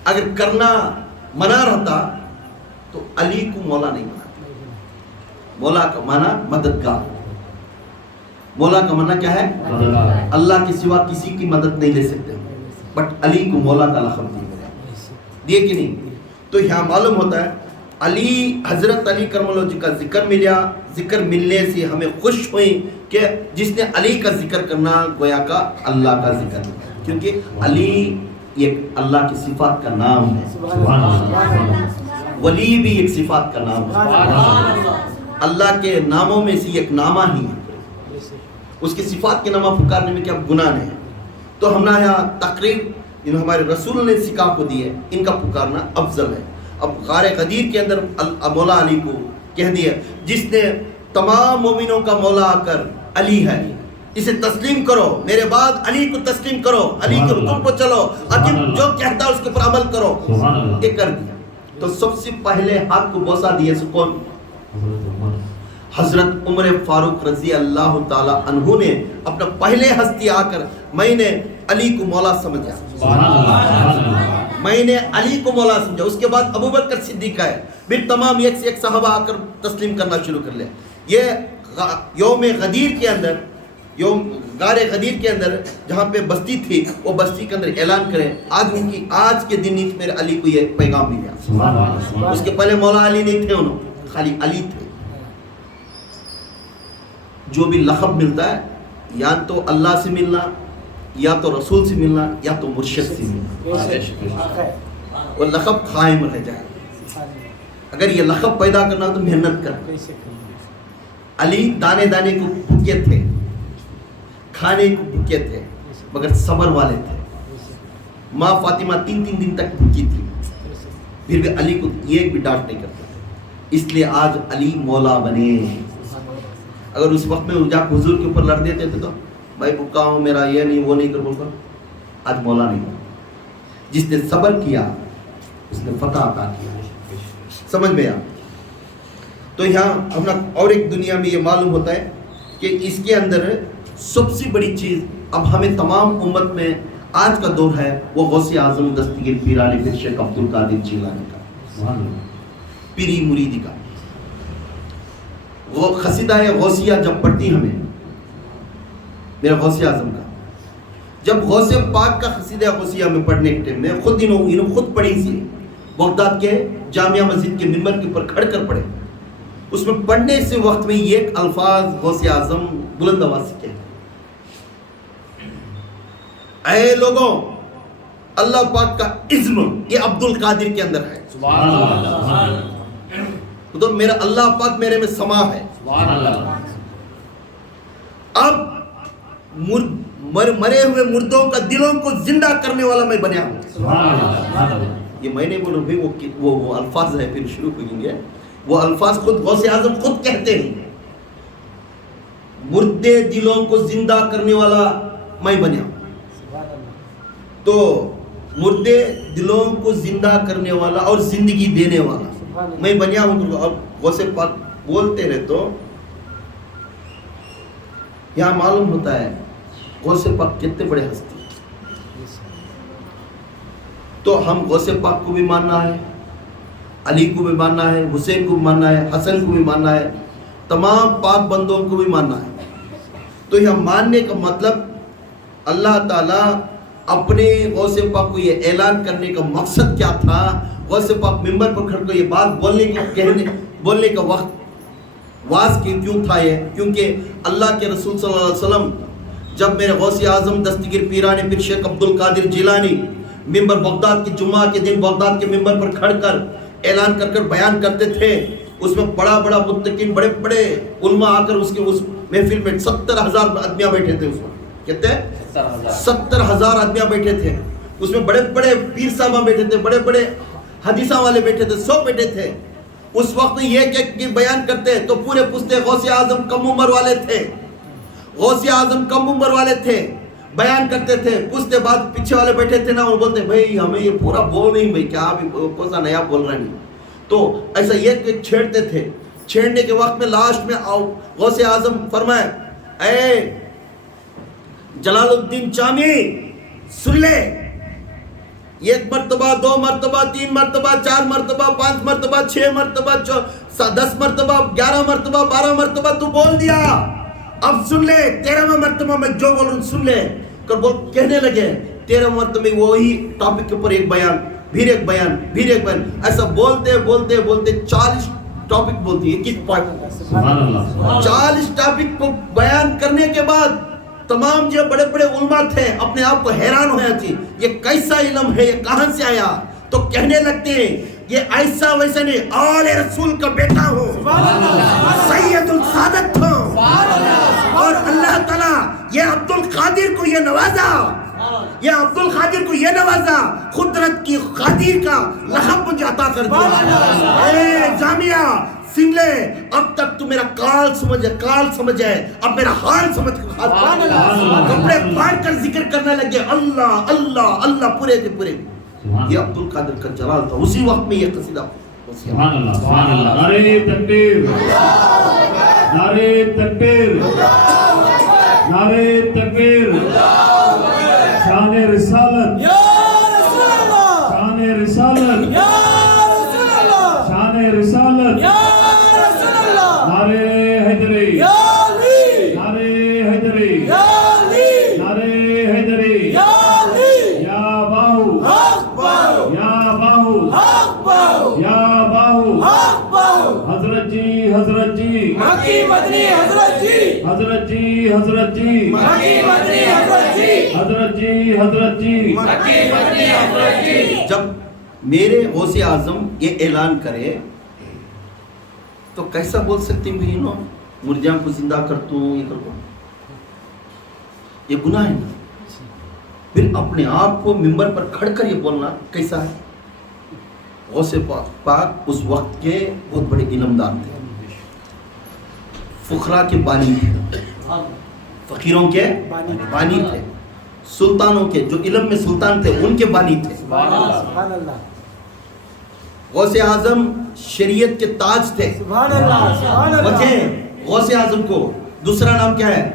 اگر کرنا منع رہتا تو علی کو مولا نہیں بنا. مولا کا معنی مددگار. مولا کا معنی کیا ہے؟ اللہ کے سوا کسی کی مدد نہیں لے سکتے. بٹ علی کو مولا کا لقب دیا گیا. دیے کہ نہیں؟ تو یہاں معلوم ہوتا ہے علی حضرت علی کرم اللہ جی کا ذکر ملیا، ذکر ملنے سے ہمیں خوش ہوئی کہ جس نے علی کا ذکر کرنا گویا کا اللہ کا ذکر، کیونکہ علی ایک اللہ کی صفات کا نام ہے، سبحان اللہ، ولی بھی ایک صفات کا نام ہے، اللہ کے ناموں میں سے ایک نامہ ہی ہے، اس کی صفات کے نامہ پکارنے میں کیا گناہ نہیں ہے۔ تو ہم نے یہاں تقریر ہمارے رسول نے سکھا کو دی ہے، ان کا پکارنا افضل ہے۔ اب غار غدیر کے اندر مولا علی کو کہہ دیا، جس نے تمام مومنوں کا مولا آ کر علی ہے، اسے تسلیم کرو، میرے بعد علی کو تسلیم کرو، علی کے حکم کو چلو، عقیب جو کہتا ہے اس کے پر عمل کرو، یہ کر دیا۔ تو سب سے پہلے ہاتھ کو بوسہ دیے سو کون؟ حضرت عمر فاروق رضی اللہ تعالی عنہ نے اپنا پہلے ہستی آ کر میں نے علی کو مولا سمجھا، میں نے علی کو مولا سمجھا۔ اس کے بعد ابوبکر صدیق ہے، پھر تمام ایک سے ایک صحابہ آ کر تسلیم کرنا شروع کر لیا۔ یہ یوم غدیر کے اندر، غار غدیر کے اندر جہاں پہ بستی تھی، وہ بستی کے اندر اعلان کریں آج کے دن میرے علی کو یہ پیغام ملا۔ اس کے پہلے مولا علی نہیں تھے، انہوں خالی علی تھے۔ جو بھی لقب ملتا ہے یا تو اللہ سے ملنا، یا تو رسول سے ملنا، یا تو مرشد سے ملنا، وہ لقب قائم رہ جائے۔ اگر یہ لقب پیدا کرنا تو محنت کر۔ علی دانے دانے کو بھوکے تھے، کھانے کو بھوکے تھے، مگر صبر والے تھے۔ ماں فاطمہ 3 دن تک بھوکی تھی، پھر بھی علی کو ایک بھی ڈانٹ نہیں کرتے تھے۔ اس لیے آج علی مولا بنے۔ اگر اس وقت میں جا حضور کے اوپر لڑ دیتے تھے تو بھائی بھوکا ہوں، میرا یہ نہیں وہ نہیں کر بولتا، آج مولا نہیں۔ جس نے صبر کیا اس نے فتح عطا کیا۔ سمجھ میں آ؟ تو یہاں ہم اور ایک دنیا میں یہ معلوم ہوتا ہے کہ اس کے اندر سب سے بڑی چیز اب ہمیں تمام امت میں آج کا دور ہے، وہ غوث اعظم دستگیر پیرانی پیر شیخ عبد القادر جیلانی کا، پیری مریدی کا۔ وہ قصیدہ غوثیہ جب پڑھتی ہمیں، میرا غوث اعظم کا، جب غوث پاک کا قصیدہ غوثیہ میں پڑھنے کے ٹائم میں خود انہوں خود پڑھی سی، بغداد کے جامعہ مسجد کے منبر کے اوپر کھڑ کر پڑھے۔ اس میں پڑھنے سے وقت میں یہ الفاظ غوث اعظم بلند آواز سے کہتے، اے لوگوں، اللہ پاک کا عزم یہ عبد القادر کے اندر ہے۔ سبحان اللہ، تو میرا اللہ پاک میرے میں سما ہے۔ سبحان اللہ۔ اب مرے ہوئے مردوں کا دلوں کو زندہ کرنے والا میں بنیا ہوں۔ سبحان اللہ۔ یہ میں نہیں بول رہا بھائی، وہ الفاظ ہے، پھر شروع ہوئیں گے وہ الفاظ، خود غوث اعظم خود کہتے ہیں، مردے دلوں کو زندہ کرنے والا میں بنیا ہوں۔ تو مردے دلوں کو زندہ کرنے والا اور زندگی دینے والا میں بنیا ہوں۔ اب غوث پاک بولتے رہے تو یہاں معلوم ہوتا ہے غوث پاک کتنے بڑے ہستی۔ تو ہم غوث پاک کو بھی ماننا ہے، علی کو بھی ماننا ہے، حسین کو بھی ماننا ہے، حسن کو بھی ماننا ہے، تمام پاک بندوں کو بھی ماننا ہے۔ تو یہ ماننے کا مطلب اللہ تعالیٰ اپنے غوث پاک کو یہ اعلان کرنے کا مقصد کیا تھا؟ غوث پاک منبر پر کھڑ کر یہ بات بولنے کا وقت واز کیوں تھا؟ یہ کیونکہ اللہ کے رسول صلی اللہ علیہ وسلم جب میرے غوث اعظم دستگیر پیرانی پیر شیخ عبد القادر جیلانی منبر بغداد کے جمعہ کے دن بغداد کے منبر پر کھڑ کر اعلان کر بیان کرتے تھے، اس میں بڑا متقین بڑے بڑے علماء آ کر اس محفل میں 70,000 آدمیاں بیٹھے تھے۔ اس وقت کہتے ہیں 70,000 آدمیاں بیٹھے تھے، اس میں بڑے بڑے پیر صاحبہ بیٹھے تھے، بڑے بڑے حدیثہ والے بیٹھے تھے، سب بیٹھے تھے۔ اس وقت میں یہ کہ بیان کرتے تو پورے پوچھتے غوث اعظم کم عمر والے تھے، غوث اعظم کم عمر والے تھے، بیان کرتے تھے، پوچھتے بعد پیچھے والے بیٹھے تھے نا، وہ بولتے بھائی ہمیں یہ پورا بول نہیں، بھائی کیا ابھی کون سا نیا بول رہا نہیں۔ تو ایسا یہ کہ چھیڑتے تھے، چھیڑنے کے وقت میں لاسٹ میں غوث اعظم فرمائے، اے جلال الدین چامی سن لے، 1 مرتبہ 2 مرتبہ 3 مرتبہ 4 مرتبہ 5 مرتبہ 6 مرتبہ 10 مرتبہ 11 مرتبہ 12 مرتبہ تو بول دیا، اب سن لے 13واں مرتبہ میں جو بول رہا ہوں سن لے کر کہنے لگے 13 مرتبہ وہی ٹاپک کے اوپر ایک بیان پھر ایک بیان، پھر ایک بیان، ایسا بولتے بولتے بولتے 40 ٹاپک بولتی ہے. کس پوائنٹ؟ سبحان اللہ. 40 ٹاپک کو بیان کرنے کے بعد تمام جو بڑے بڑے علماء تھے اپنے آپ کو حیران ہویا تھی یہ کیسا علم ہے، یہ کہاں سے آیا؟ تو کہنے لگتے ہیں یہ ایسا ویسا نہیں، آل رسول کا بیٹا ہوں، سید السادت ہوں، اور اللہ تعالیٰ یہ عبد القادر کو یہ نوازا، یہ عبد القادر کو یہ نوازا، قدرت کی قادر کا لقب مجھے عطا کر دیا. اے جامعہ سنگلے، اب تک تو میرا کال سمجھ ہے، اب میرا حال سمجھ. کپڑے پھاڑ کر ذکر کرنے لگے اللہ اللہ اللہ پورے کے پورے. یہ عبد القادر کا جلال تھا. اسی وقت میں یہ قصیدہ سبحان اللہ. سبحان اللہ. نعرہ تکبیر، نعرہ تکبیر، نعرہ تکبیر. شان رسالت، یا رسول اللہ، شان رسالت، یا رسول اللہ، شان رسالت. یا رسول اللہ، نعرہ حیدری، یا علی، نعرہ حیدری، یا علی، نعرہ حیدری. یا علی، یا باہو، حق باہو، یا باہو، حق باہو، یا باہو. حق باہو. حضرت جی، حضرت جی، مکی مدنی حضرت جی، حضرت جی، حضرت جی، مکی مدنی حضرت جی، حضرت جی، حضرت جی. مکی مدنی حضرت جی. جب میرے غوث اعظم یہ اعلان کرے تو کیسا بول سکتے ہیں بھائیوں مرجان کو زندہ کرتا ہوں، یہ کرتا ہوں، یہ گناہ ہے نا. پھر اپنے آپ کو ممبر پر کھڑ کر یہ بولنا کیسا ہے؟ غوث پاک اس وقت کے بہت بڑے علمدار تھے، فقراء کے بانی تھے، فقیروں کے بانی تھے، سلطانوں کے جو علم میں سلطان تھے ان کے بانی تھے. سبحان اللہ، غوث اعظم شریعت کے تاج تھے. سبحان اللہ، سبحان اللہ. بچے غوث اعظم کو دوسرا نام کیا ہے؟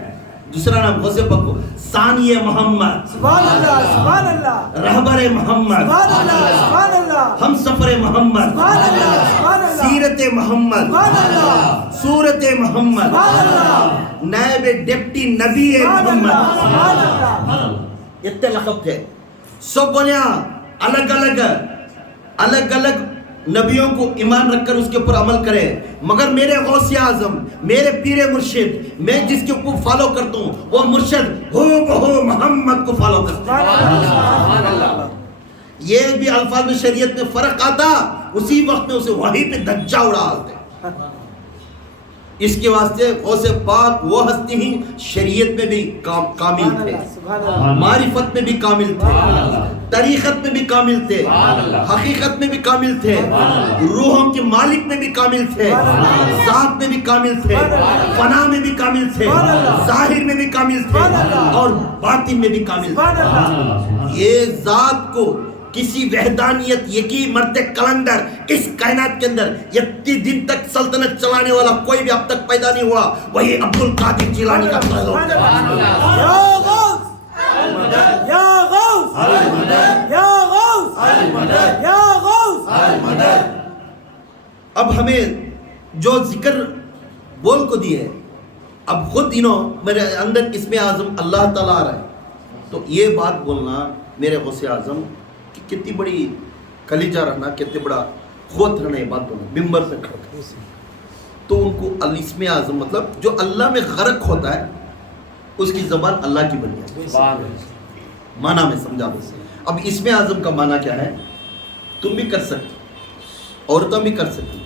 دوسرا نام غوث پاک کو ثانی محمد، سبحان اللہ، سبحان اللہ، رہبر محمد، سبحان اللہ، سبحان اللہ، ہم سفر محمد، سبحان اللہ، سبحان اللہ، سیرت محمد، سبحان اللہ، صورت محمد، سبحان اللہ، نائب ڈپٹی نبی سبحان اللہ، محمد. سبحان اللہ. اتنے لقب تھے. سب بولیا الگ الگ نبیوں کو ایمان رکھ کر اس کے اوپر عمل کرے، مگر میرے غوث اعظم، میرے پیر مرشد، میں جس کے اوپر فالو کرتا ہوں وہ مرشد ہو بہو محمد کو فالو کرتا ہوں. یہ بھی الفاظ میں شریعت میں فرق آتا، اسی وقت میں اسے وحی پہ دھجا اڑا آتے. اس کے واسطے غوث پاک وہ ہستی ہی شریعت میں بھی کامل تھے، معرفت میں بھی کامل تھے، طریقت میں بھی کامل تھے، حقیقت میں بھی کامل تھے، روحوں کے مالک میں بھی کامل تھے، ذات میں بھی کامل تھے، فنا میں بھی کامل تھے، ظاہر میں بھی کامل تھے، اور باطن میں بھی کامل تھے. یہ ذات کو کسی وحدانیت یکی مرد کلندر اس کائنات کے اندر اتنی دن تک سلطنت چلانے والا کوئی بھی اب تک پیدا نہیں ہوا، وہی عبد القادر جیلانی کا تعلق. یا غوث، یا غوث، یا غوث، یا غوث. اب ہمیں جو ذکر بول کو دیے، اب خود میرے اندر اسم اعظم اللہ تعالیٰ آ رہا ہے، تو یہ بات بولنا میرے غوث اعظم کتنی بڑی کلیجہ رہنا، کتنی بڑا قوت رہنا، یہ بات بولنا ممبر پہ کھڑا کر. تو ان کو الاسم اعظم مطلب جو اللہ میں غرق ہوتا ہے اس کی زبان اللہ کی بن جاتی، معنی میں سمجھا دو. اب اسم اعظم کا معنی کیا ہے؟ تم بھی کر سکتے، عورتوں بھی کر سکتی.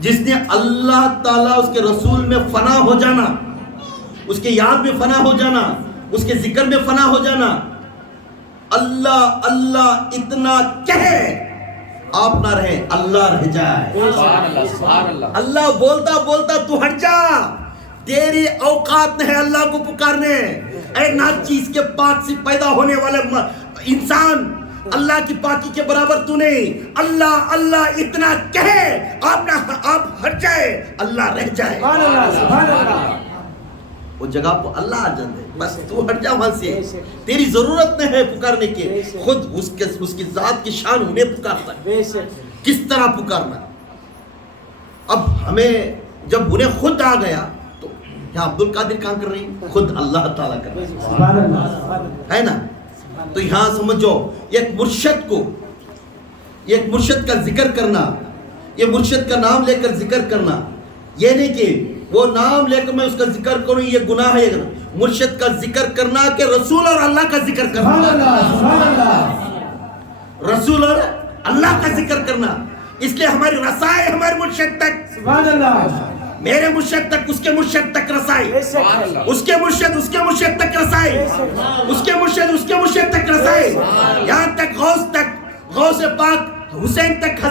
جس نے اللہ تعالیٰ اس کے رسول میں فنا ہو جانا، اس کے یاد میں فنا ہو جانا، اس کے ذکر میں فنا ہو جانا، اللہ اللہ اتنا کہے آپ نہ رہے، اللہ رہ جائے. اللہ بولتا بولتا تو ہٹ جا، تیری اوقات نہیں ہے اللہ کو پکارنے. اے ناچیز کے پاک سے پیدا ہونے والے انسان، اللہ کی پاکی کے برابر تو نہیں. اللہ اللہ اتنا کہے آپ ہٹ جائے، اللہ رہ جائے. سبحان اللہ، سبحان اللہ. وہ جگہ پہ اللہ آ جاندے، بس تو ہٹ جا وہاں سے، تیری ضرورت نہیں ہے پکارنے کی. خود اس کی ذات کی شان انہیں پکارتا ہے، کس طرح پکارنا. اب ہمیں جب انہیں خود آ گیا تو یہاں عبد القادر کہاں کر رہی ہیں؟ خود اللہ تعالیٰ کر رہی سبحان اللہ، سبحان اللہ. ہے نا. تو یہاں سمجھو ایک مرشد کو یہ مرشد کا ذکر کرنا، یہ مرشد کا نام لے کر ذکر کرنا، یہ نہیں کہ وہ نام لے کر میں اس کا ذکر کروں یہ گناہ ہے. مرشد کا ذکر کرنا کہ رسول اور اللہ کا ذکر کرنا، رسول اور اللہ کا ذکر کرنا. اس لیے ہماری رسائی ہمارے مرشد تک، میرے مرشد تک، اس کے مرشد تک رسائی، اس کے مرشد تک رسائی، اس کے مرشد تک رسائی، یہاں تک غوث پاک حسین تک،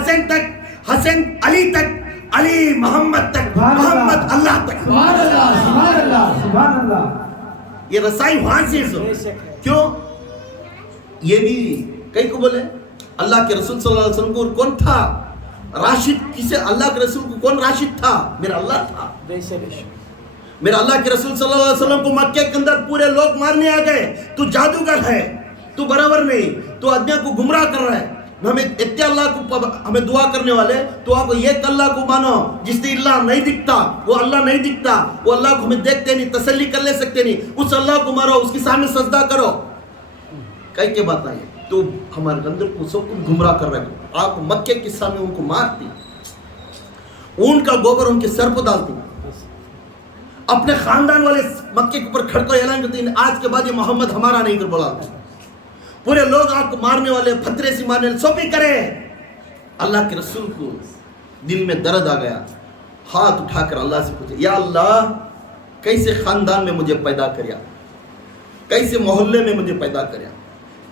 حسین علی تک، علی محمد تک، محمد اللہ تک. یہ رسائی وہاں سے کیوں؟ یہ بھی کئی کو بولے اللہ کے رسول صلی اللہ علیہ وسلم کو کون تھا راشد؟ کسے؟ اللہ کے رسول کو کون راشد تھا؟ میرا اللہ تھا. میرا اللہ کے رسول صلی اللہ علیہ وسلم کو مکے کے اندر پورے لوگ مارنے آ گئے. تو جادوگر ہے، تو برابر نہیں، تو آدمیوں کو گمراہ کر رہا ہے. ہمیں اتنے اللہ کو ہمیں دعا کرنے والے، تو آپ ایک اللہ کو مانو جس سے اللہ نہیں دکھتا، وہ اللہ نہیں دکھتا، وہ اللہ کو ہمیں دیکھتے نہیں، تسلی کر لے سکتے نہیں. اس اللہ کو مارو، اس کے سامنے سجدہ کرو. کئی کے بات آئی تو ہمارے اندر کو سب کو گمراہ کر رہے ہیں. آپ مکے کے سامنے ان کو مارتی، اون کا گوبر ان کے سر پر ڈالتی، اپنے خاندان والے مکے کے اوپر کھڑ کر اعلان کرتے ہیں آج کے بعد یہ محمد ہمارا نہیں کر بولا. پورے لوگ آپ کو مارنے والے، پتھرے سے مارنے والے، سب بھی کرے. اللہ کے رسول کو دل میں درد آ گیا، ہاتھ اٹھا کر اللہ سے پوچھے یا اللہ کیسے خاندان میں مجھے پیدا کریا، کیسے محلے میں مجھے پیدا کریا،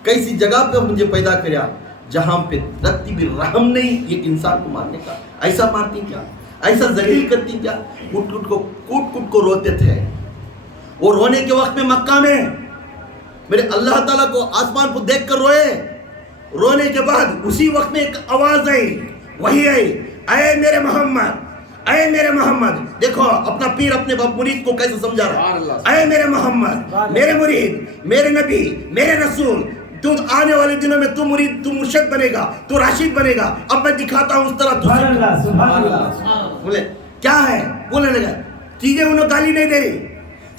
کیسی جگہ پہ مجھے پیدا کریا جہاں پہ رتی بھی رحم نہیں ایک انسان کو مارنے کا. ایسا مارتی کیا، ایسا ذلیل کرتی کیا. کوٹ کو روتے تھے. وہ رونے کے وقت میں مکہ میں میرے اللہ تعالیٰ کو آسمان کو دیکھ کر روئے. رونے کے بعد اسی وقت میں ایک آواز آئی، وہی آئی، اے میرے محمد، اے میرے محمد. دیکھو اپنا پیر اپنے مرید کو کیسے سمجھا رہا ہے. اے میرے محمد، میرے مرید، میرے نبی، میرے رسول، تو آنے والے دنوں میں تو مرید، تو مرشد بنے گا، تو راشد بنے گا. اب میں دکھاتا ہوں اس طرح. بولے کیا ہے؟ بولنے لگا تجھے انہیں گالی نہیں دے رہی،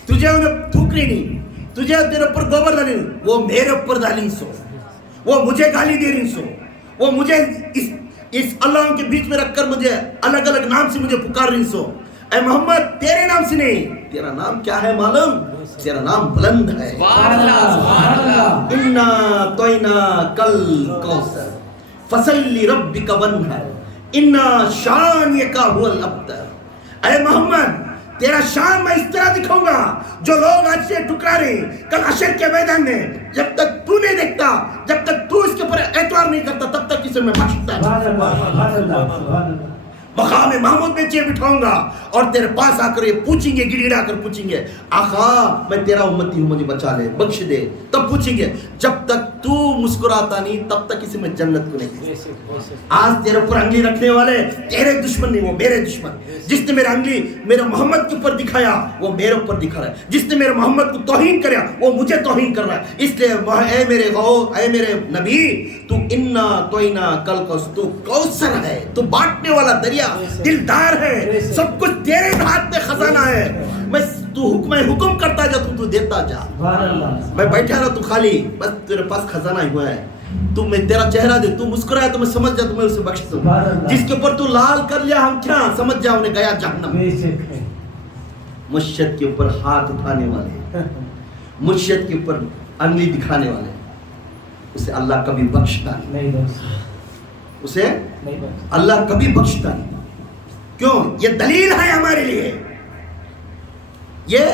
تجھے انہیں تھوکری نہیں، تجھے تیرے اوپر گوبر ڈالی، وہ میرے اوپر ڈالی سو، وہ مجھے گالی دے رہی سو، وہ مجھے اس اللہ کے بیچ میں رکھ کر مجھے الگ الگ نام سے مجھے پکار رہی سو. اے محمد تیرے نام سے نہیں، تیرا نام کیا ہے معلوم؟ تیرا نام بلند ہے. انا توینا کل کوثر فصلی ربک ونحر انا شانئک هو الابتر. اے محمد تیرا شان میں اس طرح دکھاؤں گا جو لوگ آج سے ٹکرا رہے کل حشر کے میدان میں، جب تک تو نہیں دیکھتا، جب تک تو اس کے اوپر اعتبار نہیں کرتا، تب تک اسے میں بخشتا ہے. مقام محمود میں چیئر بٹھاؤں گا اور تیرے پاس آ کر یہ پوچھیں گے، گڑگڑا کر پوچھیں گے آقا میں تیرا امتی ہوں، مجھے بچا لے، بخش دے. تب پوچھیں گے جب تک تو مسکراتا نہیں تب تک اسے میں جنت کو نہیں. آج تیرے اوپر انگلی رکھنے والے تیرے دشمن نہیں، وہ میرے دشمن. جس نے میرا انگلی میرے محمد کے اوپر دکھایا وہ میرے اوپر دکھا رہا ہے، جس نے میرے محمد کو توہین کریا وہ مجھے توہین کر رہا ہے. اس لیے اے میرے اے میرے نبی تو انا توینا کل کوثر، تو کوثر ہے، تو بانٹنے والا دریا، دلدار ہے، سب کچھ تیرے ہاتھ میں خزانہ ہے. میں تو حکم کرتا جا، تو دیتا جا. میں بیٹھا رہا تو خالی بس تیرے پاس خزانہ ہی ہوا ہے. تو میں تیرا چہرہ دے، تو مسکرایا تو میں سمجھ جا، تو میں اسے بخش دوں. جس کے اوپر تو لال کر لیا ہم کیا سمجھ جا انہیں گیا جہنم. مرشد کے اوپر ہاتھ اٹھانے والے، مرشد کے اوپر انگلی دکھانے والے، اسے اللہ کبھی بخشتا نہیں، اسے اللہ کبھی بخشتا نہیں. کیوں؟ یہ دلیل ہے ہمارے لیے، یہ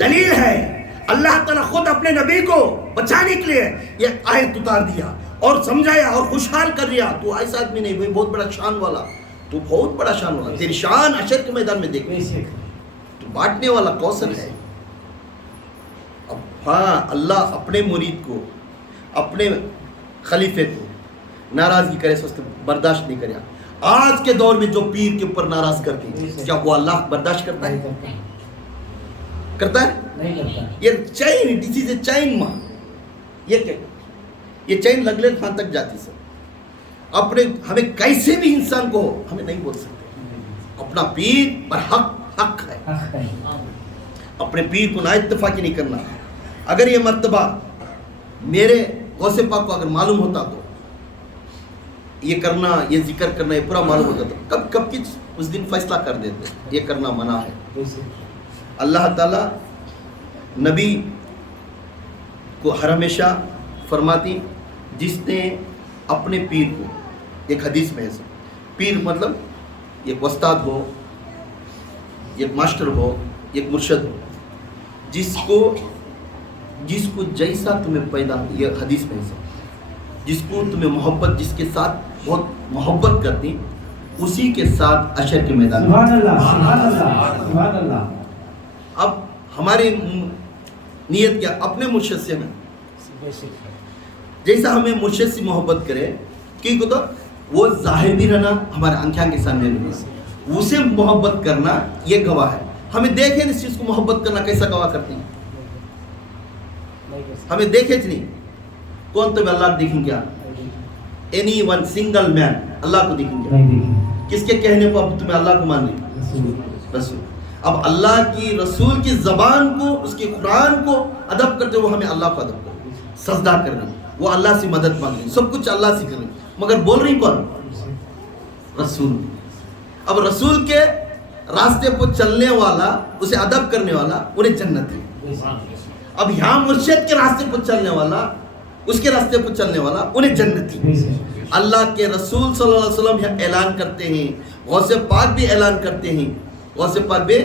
دلیل ہے. اللہ تعالیٰ خود اپنے نبی کو بچانے کے لیے یہ آیت اتار دیا اور سمجھایا اور خوشحال کر دیا. تو ایسا آدمی نہیں، وہ بہت بڑا شان والا، تو بہت بڑا شان والا، تیری شان حشر کے میدان میں دیکھ، تو بانٹنے والا کوثر ہے. اب ہاں اللہ اپنے مرید کو، اپنے خلیفے کو ناراضگی کرے سوچتے برداشت نہیں کریا. آج کے دور میں جو پیر کے اوپر ناراض کرتی کیا وہ اللہ برداشت کرتا ہے؟ کرتا ہے؟ نہیں کرتا. یہ چین، دس از اے چین ماں. یہ چین لگلے خان تک جاتی سر. اپنے ہمیں کیسے بھی انسان کو ہمیں نہیں بول سکتے. اپنا پیر پر حق ہے. اپنے پیر کو نا اتفاقی نہیں کرنا. اگر یہ مرتبہ میرے غوث پاک کو اگر معلوم ہوتا تو یہ کرنا، یہ ذکر کرنا، یہ پورا معلوم ہوتا تھا کب کی اس دن فیصلہ کر دیتے یہ کرنا منع ہے. اللہ تعالیٰ نبی کو ہر ہمیشہ فرماتی جس نے اپنے پیر کو، ایک حدیث میں ہے پیر مطلب ایک استاد ہو، ایک ماسٹر ہو، ایک مرشد ہو، جس کو جیسا تمہیں پیدا، یہ حدیث میں ہے، جس کو تمہیں محبت، جس کے ساتھ بہت محبت کرتی، اسی کے ساتھ عشر کے میدان میں. سبحان اللہ، سبحان اللہ، سبحان اللہ. اب ہماری نیت کیا؟ اپنے مرشد سے ہمیں جیسا ہمیں مرشد سے محبت کرے، کیونکہ تو وہ ظاہر بھی رہنا ہمارے آنکھوں کے سامنے بھی، اسے محبت کرنا یہ گواہ ہے. ہمیں دیکھیں اس چیز کو محبت کرنا کیسا گواہ کرتی ہیں؟ ہمیں دیکھے نہیں کون تمہیں اللہ دیکھیں گیا؟ اینی ون سنگل مین اللہ کو دیکھیں گیا؟ کس کے کہنے پر اب تمہیں اللہ کو مان لی؟ رسول. اب اللہ کی رسول کی زبان کو، اس کے قرآن کو ادب کرتے وہ ہمیں اللہ کو ادب کرتے، سجدہ کرنا، وہ اللہ سے مدد مانگیں، سب کچھ اللہ سے کریں، مگر بول رہی کون؟ رسول. اب رسول کے راستے پر چلنے والا، اسے ادب کرنے والا، انہیں جنت ہے. اب یہاں مرشد کے راستے پر چلنے والا، اس کے راستے پر چلنے والا، انہیں جنت ہے. اللہ کے رسول صلی اللہ علیہ وسلم یہاں اعلان کرتے ہیں، غوث پاک بھی اعلان کرتے ہیں، غوث پاک بھی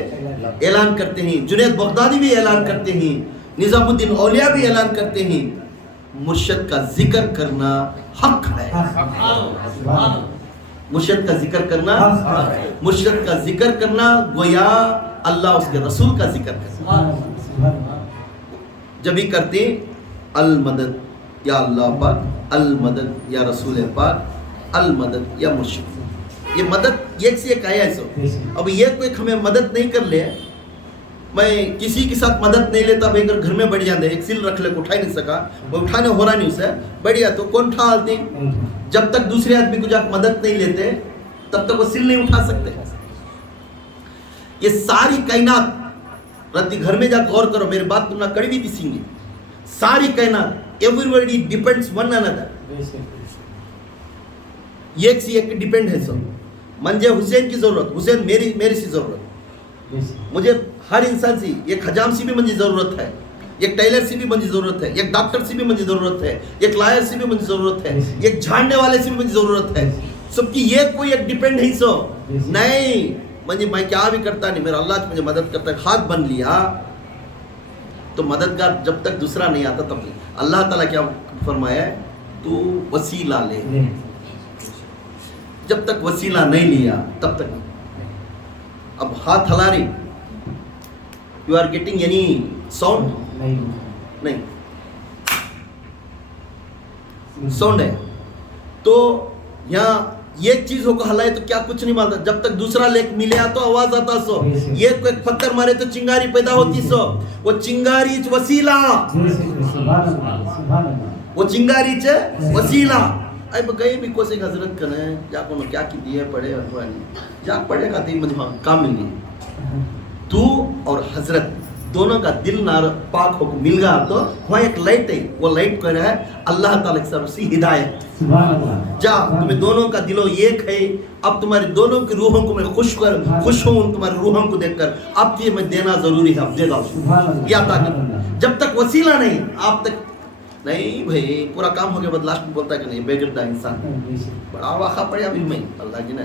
اعلان کرتے ہیں، جنید بغدادی بھی اعلان کرتے ہیں، نظام الدین اولیاء بھی اعلان کرتے ہیں، مرشد کا ذکر کرنا حق ہے. مرشد کا ذکر کرنا، مرشد کا ذکر کرنا گویا اللہ اس کے رسول کا ذکر کرنا. جب ہی کرتے المدد یا اللہ پاک، المدد یا رسول پاک، المدد یا مرشد. یہ مدد ایک سے ایک آیا ہے سب. اب یہ کوئی ہمیں مدد نہیں کر لے، میں کسی کے ساتھ مدد نہیں لیتا بھائی، اگر گھر میں بیٹھ جاتے ایک سل رکھ لے کو اٹھا نہیں سکا، وہ اٹھانے ہو رہا نہیں اسے بڑھیا، تو کون اٹھا آتے؟ جب تک دوسرے آدمی کو جب مدد نہیں لیتے تب تک وہ سل نہیں اٹھا سکتے. یہ ساری کائنات رتی گھر میں جا غور کرو، میری بات تم نہ کڑوی بھی سیں گے. ساری کائنات ایوریبڈی ڈیپینڈس ون انادر، ایک سے ایک ڈیپینڈ ہے سب. منجے حسین کی ضرورت، حسین میری سی ضرورت، مجھے ہر انسان سی، ایک حجام سی بھی مجھے ضرورت ہے، ایک ٹیلر سی بھی مجھے ضرورت ہے، ایک ڈاکٹر سی بھی مجھے ضرورت ہے، ایک لائر سی بھی مجھے ضرورت ہے، ایک جھاڑنے والے سی بھی مجھے ضرورت ہے. سب کی یہ کوئی ایک ڈیپینڈ ہے سو نہیں. میں کیا بھی کرتا نہیں، میرا اللہ مجھے مدد کرتا ہے. ہاتھ بن لیا تو مددگار جب تک دوسرا نہیں آتا تب اللہ تعالیٰ کیا فرمایا ہے؟ تو وسیلہ لے. جب تک وسیلہ نہیں لیا تب تک. اب ہاتھ ہلا رہی، you are getting any sound? نہیں ساؤنڈ ہے. تو یہاں یہ چیزوں کو ہلائے تو کیا کچھ نہیں مانتا. جب تک دوسرا لیک ملے تو آواز آتا سو. یہ کوئی پتھر مارے تو چنگاری پیدا ہوتی سو. وہ چنگاری وسیلہ، وہ چنگاری وسیلہ. اے کہیں بھی کوئی حضرت کرے جا کو کیا کی دیے پڑھے اور جا پڑھے گا تین مجھے کام مل گئی. تو اور حضرت دونوں کا دل نہ پاک ہو کے مل گیا تو وہاں ایک لائٹ ہے، وہ لائٹ کہہ رہا ہے اللہ تعالیٰ کی طرف سے ہدایت. جا تمہیں دونوں کا دلوں ایک ہے. اب تمہاری دونوں کی روحوں کو میں خوش ہوں تمہاری روحوں کو دیکھ کر. اب یہ میں دینا ضروری ہے، اب دے دو. یا طاقت جب تک وسیلہ نہیں آپ تک نہیں بھائی. پورا کام ہو گیا بعد لاسٹ میں بولتا ہے کہ نہیں بےگردہ انسان بڑا واقعہ پڑے. ابھی میں اللہ کی نے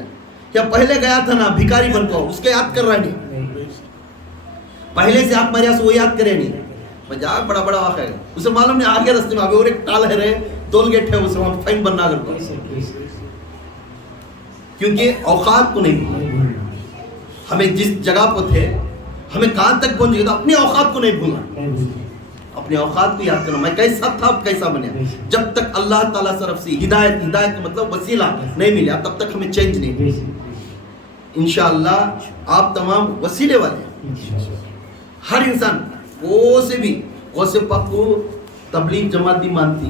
کیا پہلے گیا تھا نا بھکاری بن کو، اس کے یاد کر رہا نہیں. پہلے سے آپ میرے سے وہ یاد کرے نہیں. میں جا بڑا واقعہ ہے، اسے معلوم نہیں آگے رستے میں اور ایک ٹال ہے رہے ٹول گیٹ ہے، اسے وہاں فائن بننا کرتا. کیونکہ اوقات کو نہیں بھولنا. ہمیں جس جگہ پر تھے ہمیں کہاں تک پہنچ گئے تو اپنے اوقات کو نہیں بھولنا، اپنے اوقات کو یاد کرنا. میں کیسا تھا اب کیسا بنیا. جب تک اللہ تعالیٰ طرف سے ہدایت کا مطلب وسیلہ نہیں ملا تب تک ہمیں چینج نہیں. انشاءاللہ آپ تمام وسیلے والے ہیں. ہر انسان وہ سے بھی غوث پاک کو تبلیغ جماعت بھی مانتی،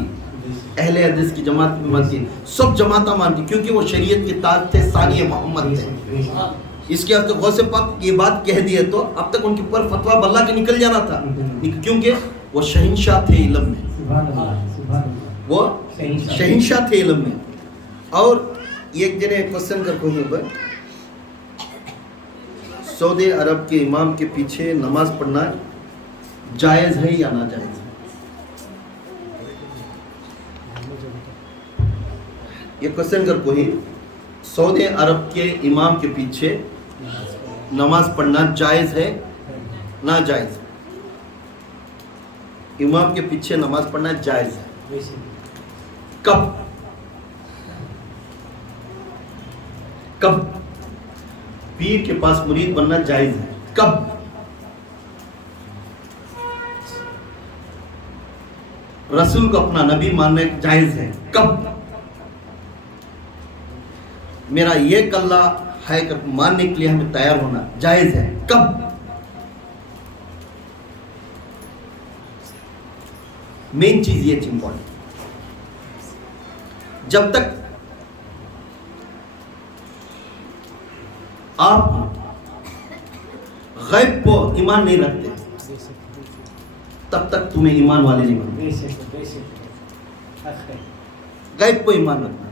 اہل حدیث کی جماعت بھی مانتی، سب جماعتیں مانتی، کیونکہ وہ شریعت کے تاج تھے، ثانی محمد تھے. اس کے ہفتے غوث پاک یہ بات کہہ دی ہے تو اب تک ان کے اوپر فتویٰ بلّہ کے نکل جانا تھا، کیونکہ وہ شہنشاہ تھے علم میں. وہ شہنشاہ تھے علم میں. اور ایک جنے کوشچن کر کوئی ہے سعودی عرب کے امام کے پیچھے نماز پڑھنا جائز ہے یا ناجائز ہے؟ یہ کوشچن کر کوئی سعودی عرب کے امام کے پیچھے نماز پڑھنا جائز ہے ناجائز ہے؟ امام کے پیچھے نماز پڑھنا جائز ہے. کب کب پیر کے پاس مرید بننا جائز ہے؟ کب؟ رسول کو اپنا نبی ماننا جائز ہے؟ کب؟ میرا یہ کلہ ہے کہ ماننے کے لیے ہمیں تیار ہونا جائز ہے؟ کب؟ مین چیز یہ امپورٹنٹ. جب تک آپ غیب کو ایمان نہیں رکھتے تب تک تمہیں ایمان والے نہیں بنتے. غیب کو ایمان رکھنا.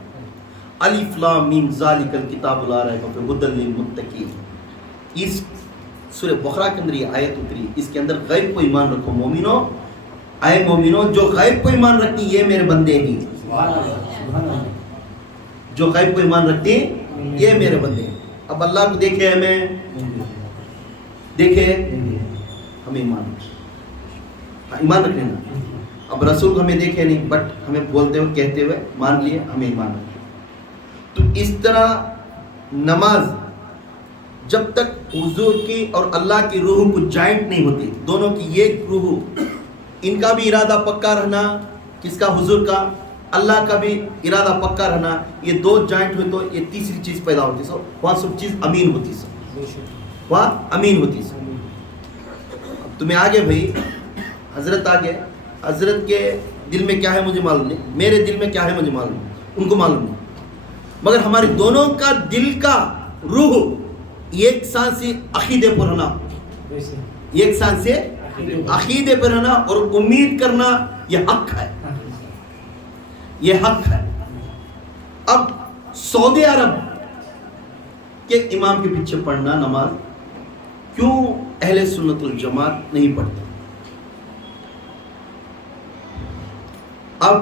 الف لام میم ذالک الکتاب لا ریب فیہ ھدی للمتقین. اس سورہ بقرہ کے اندر یہ آیت اتری. اس کے اندر غیب کو ایمان رکھو مومنو. اے مومنو جو غیب کو ایمان رکھتی یہ میرے بندے ہی. جو غیب کو ایمان رکھتی یہ میرے بندے. اب اللہ کو دیکھے ہمیں دیکھے ہمیں ایمان رکھنے نا. اب رسول کو ہمیں دیکھے نہیں بٹ ہمیں بولتے ہوئے کہتے ہوئے مان لیے ہمیں ایمان رکھے. تو اس طرح نماز جب تک حضور کی اور اللہ کی روح کو جوائنٹ نہیں ہوتی, دونوں کی ایک روح, ان کا بھی ارادہ پکا رہنا, کس کا؟ حضور کا. اللہ کا بھی ارادہ پکا رہنا. یہ دو جوائنٹ ہوئے تو یہ تیسری چیز پیدا ہوتی سو وہاں سب چیز امین ہوتی سو وہاں امین ہوتی سو. اب تمہیں آگے بھائی حضرت آگے, حضرت کے دل میں کیا ہے مجھے معلوم نہیں, میرے دل میں کیا ہے مجھے معلوم نہیں, ان کو معلوم نہیں, مگر ہمارے دونوں کا دل کا روح ایک ساتھ سے عقیدے پر ہونا, ایک ساتھ سے عقیدے پر رہنا اور امید کرنا یہ حق ہے, یہ حق ہے. اب سعودی عرب کے امام کے پیچھے پڑھنا نماز کیوں اہل سنت الجماعت نہیں پڑھتے؟ اب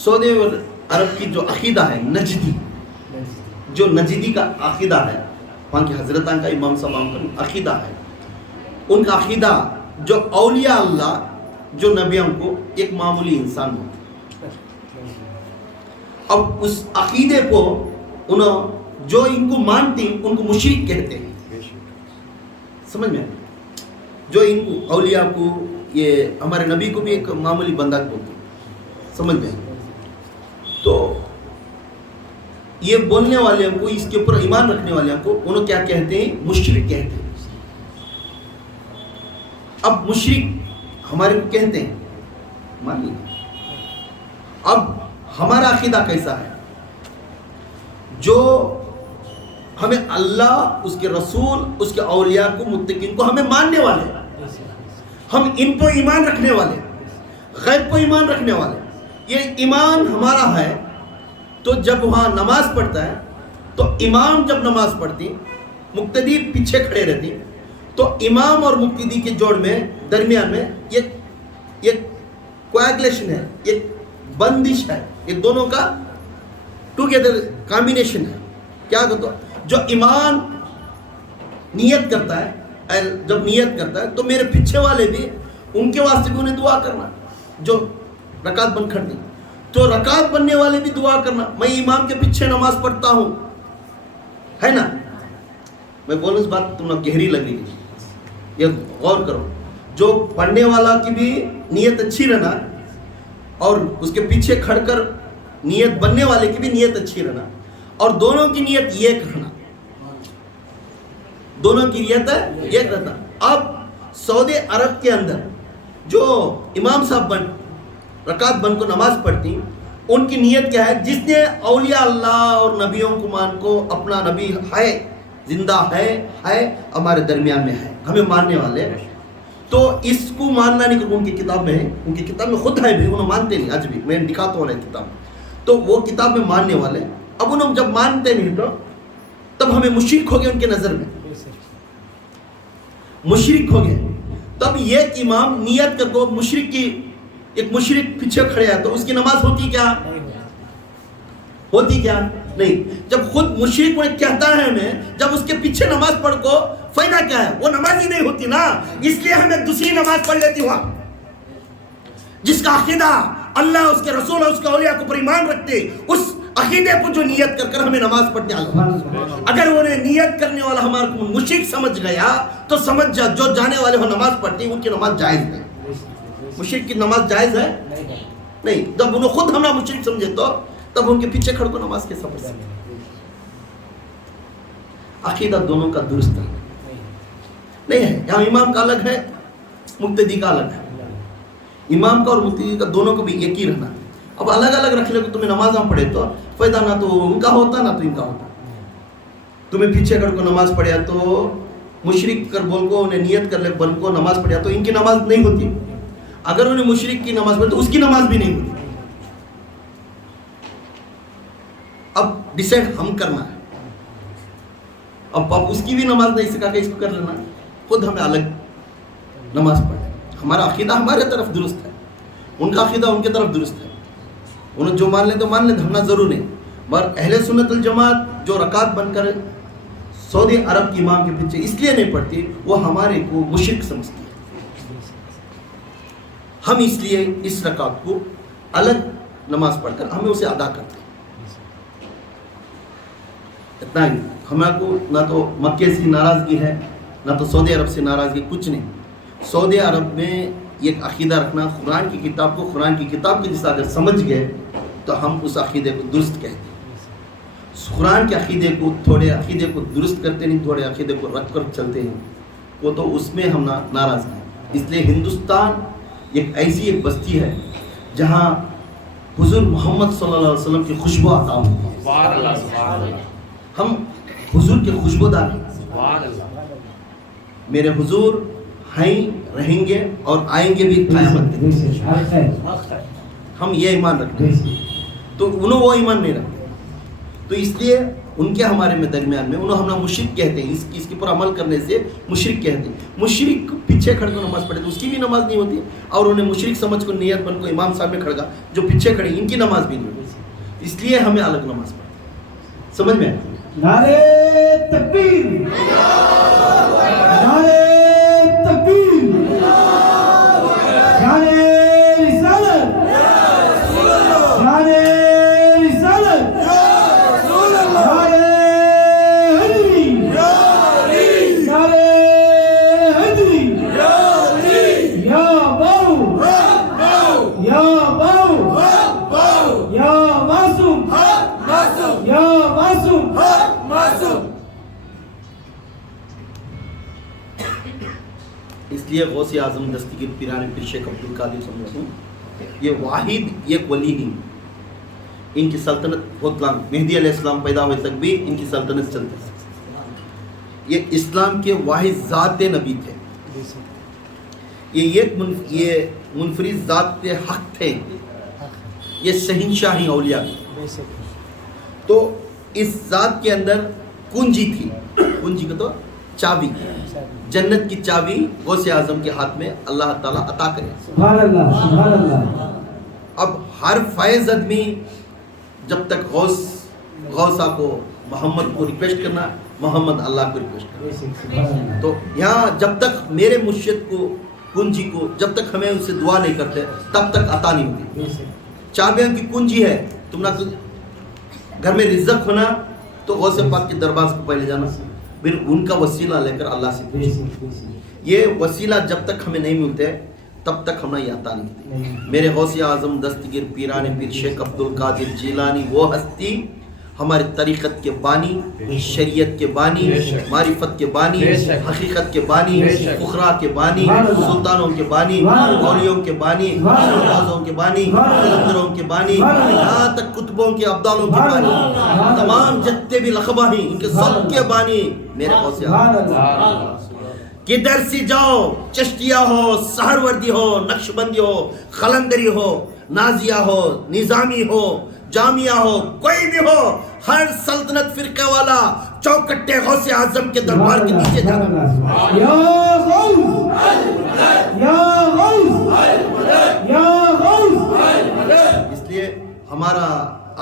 سعودی عرب کی جو عقیدہ ہے نجدی, جو نجدی کا عقیدہ ہے, وہاں کے حضرتان کا امام صاحب کا عقیدہ ہے, ان کا عقیدہ جو اولیاء اللہ جو نبیوں کو ایک معمولی انسان ہوتا. اب اس عقیدے کو انہوں جو ان کو مانتے ہیں ان کو مشرک کہتے ہیں. سمجھ میں؟ جو ان کو اولیاء کو, یہ ہمارے نبی کو بھی ایک معمولی بندہ بولتے ہیں. سمجھ میں؟ تو یہ بولنے والے کو, اس کے اوپر ایمان رکھنے والے کو انہوں کیا کہتے ہیں؟ مشرک کہتے ہیں. اب مشرک ہمارے کو کہتے ہیں, مان لیجیے. اب ہمارا عقیدہ کیسا ہے؟ جو ہمیں اللہ, اس کے رسول, اس کے اولیاء کو, متقین کو ہمیں ماننے والے, ہم ان کو ایمان رکھنے والے, غیب کو ایمان رکھنے والے. یہ ایمان ہمارا ہے. تو جب وہاں نماز پڑھتا ہے تو امام جب نماز پڑھتی, مقتدی پیچھے کھڑے رہتی, تو امام اور مقتدی کے جوڑ میں درمیان میں ایک کویگولیشن ہے, ایک بندش ہے, ایک دونوں کا ٹوگیدر کامبینیشن ہے. کیا کہتا؟ جو امام نیت کرتا ہے, جب نیت کرتا ہے تو میرے پیچھے والے بھی ان کے واسطے بھی انہیں دعا کرنا, جو رکعت بند کھڑتی تو رکعت بننے والے بھی دعا کرنا. میں امام کے پیچھے نماز پڑھتا ہوں, ہے نا. میں بولوں اس بات تم گہری لگ رہی ہے, یہ غور کرو. جو پڑھنے والا کی بھی نیت اچھی رہنا اور اس کے پیچھے کھڑ کر نیت بننے والے کی بھی نیت اچھی رہنا, اور دونوں کی نیت ایک رہنا, دونوں کی نیت ایک رہنا. اب سعودی عرب کے اندر جو امام صاحب رکعت بند کو نماز پڑھتی, ان کی نیت کیا ہے؟ جس نے اولیاء اللہ اور نبیوں کو مان کو, اپنا نبی ہے, زندہ ہے, ہمارے درمیان میں ہے, ہمیں ماننے والے, تو اس کو ماننا نہیں کہ ان کی کتاب میں ہے, ان کی کتاب میں خود ہے بھی, انہوں مانتے نہیں. آج بھی میں دکھاتا ہوں کتاب, تو وہ کتاب میں ماننے والے اب انہوں جب مانتے نہیں تو تب ہمیں مشرک ہو گئے ان کے نظر میں، مشرک ہو گئے. تب یہ امام نیت کر کو مشرک کی، ایک مشرک پیچھے کھڑے ہے تو اس کی نماز ہوتی کیا؟ ہوتی کیا؟ نہیں. جب خود مشرک انہیں کہتا ہے ہمیں، جب اس کے پیچھے نماز پڑھ کو فائدہ کیا ہے؟ وہ نماز ہی نہیں ہوتی نا، اس لیے ہمیں دوسری نماز پڑھ لیتی ہوا. جس کا عقیدہ اللہ، اس کے رسول اور اس کے اولیاء کو پر ایمان رکھتے، اس عقیدے کو جو نیت کر کر ہمیں نماز پڑھنے آلو. اگر انہیں نیت کرنے والا ہمارے کو مشرک سمجھ گیا تو سمجھ جا جو جانے والے ہو نماز پڑھتے ہیں ان کی نماز جائز ہے. مشرک کی نماز جائز ہے نہیں. جب انہوں خود ہمارا مشرک سمجھے تو تب ان کے پیچھے کھڑ کو نماز کیسا پڑھ سکتے؟ عقیدہ دونوں کا درست ہے نہیں ہے. یہاں امام کا الگ ہے، مقتدی کا الگ ہے. امام کا اور مقتدی کا دونوں کو بھی ایک ہی رہنا. اب الگ الگ رکھ لے کو تمہیں نماز ہم پڑھے تو فائدہ نہ تو ان کا ہوتا نہ تو ان کا ہوتا. تمہیں پیچھے کر کو نماز پڑھیا تو مشرک کر بول کو انہیں نیت کر لے بن کو نماز پڑھیا تو ان کی نماز نہیں ہوتی. اگر انہیں مشرک کی نماز پڑھی تو اس کی نماز بھی نہیں ہوتی. اب ڈیسائیڈ ہم کرنا ہے. اب اس کی بھی نماز نہیں سکھا کہ اس کو کر لینا، خود ہمیں الگ نماز پڑھے. ہمارا عقیدہ ہمارے طرف درست ہے، ان کا عقیدہ ان کے طرف درست ہے. انہوں جو مان لیں تو مان لیں، دھمنا ضرور نہیں. مگر اہل سنت الجماعت جو رکعت بن کر سعودی عرب کی امام کے پیچھے اس لیے نہیں پڑھتی، وہ ہمارے کو مشرک سمجھتی ہے. ہم اس لیے اس رکعت کو الگ نماز پڑھ کر ہمیں اسے ادا کرتے ہیں. اتنا ہی. ہمارے کو نہ تو مکے سے ناراضگی ہے نہ تو سعودی عرب سے ناراضگی، کچھ نہیں. سعودی عرب میں ایک عقیدہ رکھنا، قرآن کی کتاب کو قرآن کی کتاب کے جیسا اگر سمجھ گئے تو ہم اس عقیدے کو درست کہتے ہیں. قرآن کے عقیدے کو تھوڑے عقیدے کو درست کرتے نہیں، تھوڑے عقیدے کو رکھ کر چلتے ہیں، وہ تو اس میں ہم ناراض ہیں. اس لیے ہندوستان ایک ایسی ایک بستی ہے جہاں حضور محمد صلی اللہ علیہ وسلم کی خوشبو عطا ہوتی ہے. ہم حضور کے خوشبودار ہیں. میرے حضور ہیں، رہیں گے اور آئیں گے بھی قیامت تک. ہم یہ ایمان رکھتے ہیں تو انہوں وہ ایمان نہیں رکھتے. تو اس لیے ان کے ہمارے میں درمیان میں انہوں ہمیں مشرک کہتے ہیں. اس کے پر عمل کرنے سے مشرک کہتے ہیں. مشرک پیچھے کھڑ کر نماز پڑھے تو اس کی بھی نماز نہیں ہوتی، اور انہیں مشرک سمجھ کو نیت بن کو امام صاحب میں کھڑا جو پیچھے کھڑے ان کی نماز بھی نہیں ہوتی. اس لیے ہمیں الگ نماز پڑھتے. سمجھ میں؟ نعرے تکبیر، نعرے تکبیر، نعرے رسالت، نعرے رسالت، نعرے حیدری، نعرے حیدری، یا باؤ، یا باؤ، یا معصوم، یا معصوم. اس لیے غوث اعظم دستگیر پیران پیر شیخ عبد القادر سمجھتا ہوں یہ واحد ایک ولی نہیں. ان کی سلطنت بہت لانگ، مہدی علیہ السلام پیدا ہوئے تک بھی ان کی سلطنت چلتی. یہ اسلام کے واحد ذات نبی تھے. یہ منفرد ذات حق تھے. یہ شہنشاہی اولیاء. تو اس ذات کے اندر کنجی تھی. کنجی کو تو چابی، جنت کی چابی غوث اعظم کے ہاتھ میں اللہ تعالیٰ عطا کرے. سبحان اللہ، سبحان اللہ. اب ہر فائز آدمی جب تک غوثہ کو محمد کو ریکویسٹ کرنا، محمد اللہ کو ریکویسٹ کرنا. تو یہاں جب تک میرے مرشد کو کنجی کو جب تک ہمیں ان سے دعا نہیں کرتے تب تک عطا نہیں ہوتی. چابیاں کی کنجی ہے. تم نہ گھر میں رزق ہونا تو غوث پاک کے دربار کو پہلے جانا، پھر ان کا وسیلہ لے کر اللہ سے پوچھنا. یہ وسیلہ جب تک ہمیں نہیں ملتے تب تک ہمیں یہ عطا نہیں ہوتی. میرے غوث اعظم دستگیر پیران پیر شیخ عبد القادر جیلانی وہ ہستی ہمارے طریقت کے بانی، شریعت کے بانی، معرفت کے بانی، حقیقت کے بانی، فقراء کے بانی، سلطانوں کے بانی، اولیوں کے بانی، شہزادوں کے بانی، قلندروں کے بانی، یہاں تک کتبوں کے ابدالوں کے بانی، تمام جتنے بھی لقبہ ہیں ان کے سب کے بانی میرے غوث اعظم. کدھر سے جاؤ، چشتیہ ہو، سہروردی ہو، نقشبندی ہو، قلندری ہو، نازیہ ہو، نظامی ہو، جامعہ ہو، کوئی بھی ہو، ہر سلطنت فرقے والا چوکٹے غوث اعظم کے دربار کے نیچے جا یا غوث یا غوث یا غوث. اس لیے ہمارا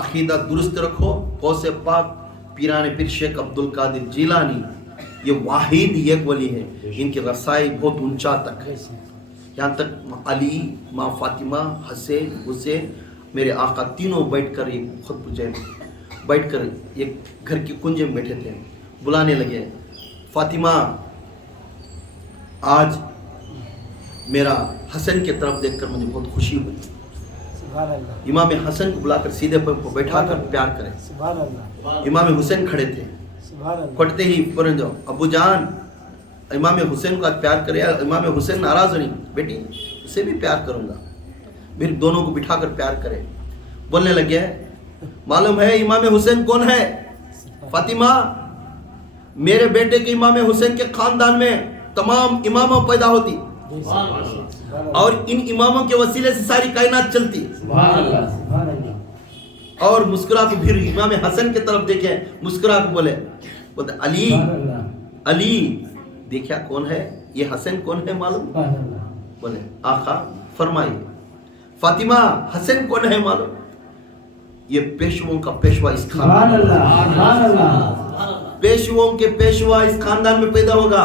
عقیدہ درست رکھو. غوث پاک پیران پیر شیخ عبد القادر جیلانی یہ واحد ایک ولی ہے. ان کی رسائی بہت اونچا تک ہے. یہاں تک علی، ماں فاطمہ، حسین میرے آقا تینوں بیٹھ کر ایک خود پوجے بیٹھ کر ایک گھر کے کنجے میں بیٹھے تھے. بلانے لگے فاطمہ آج میرا حسن کی طرف دیکھ کر مجھے بہت خوشی ہوئی. سبحان اللہ امام حسن کو بلا کر سیدھے پر کو بیٹھا کر پیار کرے. سبحان اللہ امام حسین کھڑے تھے. سبحان اللہ کھٹتے ہی فوراً جاؤ ابو جان امام حسین کو پیار کرے. امام حسین ناراض نہیں، بیٹی اسے بھی پیار کروں گا. پھر دونوں کو بٹھا کر پیار کرے. بولنے لگے معلوم ہے امام حسین کون ہے؟ فاطمہ میرے بیٹے کے امام حسین کے خاندان میں تمام اماموں پیدا ہوتی اور ان اماموں کے وسیلے سے ساری کائنات چلتی. سبحان اللہ اور مسکرا کے پھر امام حسن کی طرف دیکھے، مسکرا کے بولے علی علی دیکھا کون ہے یہ حسن کون ہے معلوم؟ بولے آقا فرمائیے. فاطمہ حسن کون ہے معلوم؟ یہ پیشووں کا پیشوا اس سبحان خاندان اللہ سبحان اللہ پیشووں کے پیشوا اس خاندان میں پیدا ہوگا.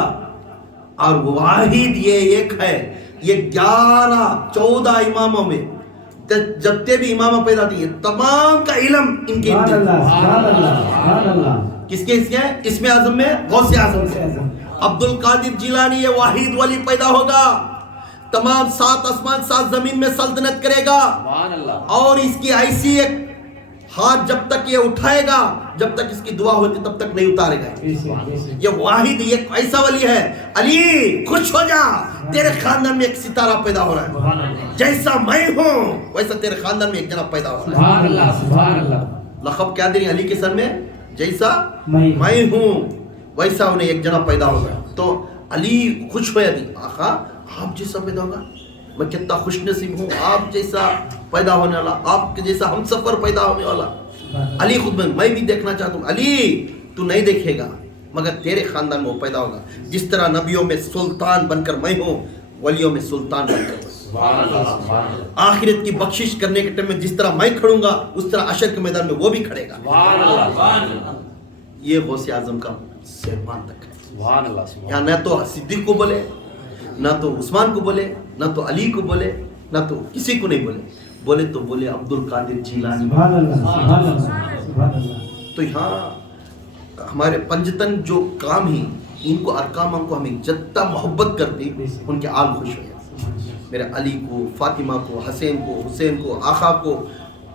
اور واحد یہ ایک ہے. یہ 14 اماموں میں جتنے بھی امامہ پیدا تھی تمام کا علم ان کے سبحان اللہ سبحان اللہ سبحان اللہ. کس کے اس میں اعظم میں غوث اعظم سے عبد القادر جیلانی یہ واحد ولی پیدا ہوگا. تمام 7 آسمان 7 زمین میں سلطنت کرے گا. اور اس کی ایسی ایک ہاتھ جب تک یہ اٹھائے گا جب تک اس کی دعا ہوتی تب تک نہیں اتارے گا. یہ واحد ایک ایسا ولی ہے. علی خوش ہو جا، تیرے خاندان میں ایک ستارہ پیدا ہو رہا ہے. جیسا میں ہوں ویسا تیرے خاندان میں ایک جناب پیدا ہو رہا ہے. سبحان اللہ سبحان اللہ. لقب کیا دیں علی کے سر میں؟ جیسا میں ہوں ویسا انہیں ایک جناب پیدا ہوگا. تو علی خوش ہویا دی آقا آپ جیسا پیدا ہوگا. میں کتنا خوش نصیب ہوں، آپ جیسا پیدا ہونے والا، آپ کے جیسا ہم سفر پیدا ہونے والا. علی خود میں بھی دیکھنا چاہتا ہوں. علی تو نہیں دیکھے گا مگر تیرے خاندان میں وہ پیدا ہوگا. جس طرح نبیوں میں سلطان بن کر میں ہوں، ولیوں میں سلطان بن کر آخرت کی بخشش کرنے کے ٹائم میں جس طرح میں کھڑوں گا اس طرح عشر کے میدان میں وہ بھی کھڑے گا. یہ غوث اعظم کا سرمان تک ہے. یہاں نہ تو صدیق کو بولے، نہ تو عثمان کو بولے، نہ تو علی کو بولے، نہ تو کسی کو نہیں بولے تو بولے عبد القادر جیلانی. سبحان اللہ سبحان اللہ سبحان اللہ. تو یہاں ہمارے پنجتن جو کام ہی ان کو ارکام کو ہمیں جتنا محبت کرتے ان کے آل خوش ہو جائے. میرے علی کو، فاطمہ کو، حسین کو، حسین کو، آقا کو،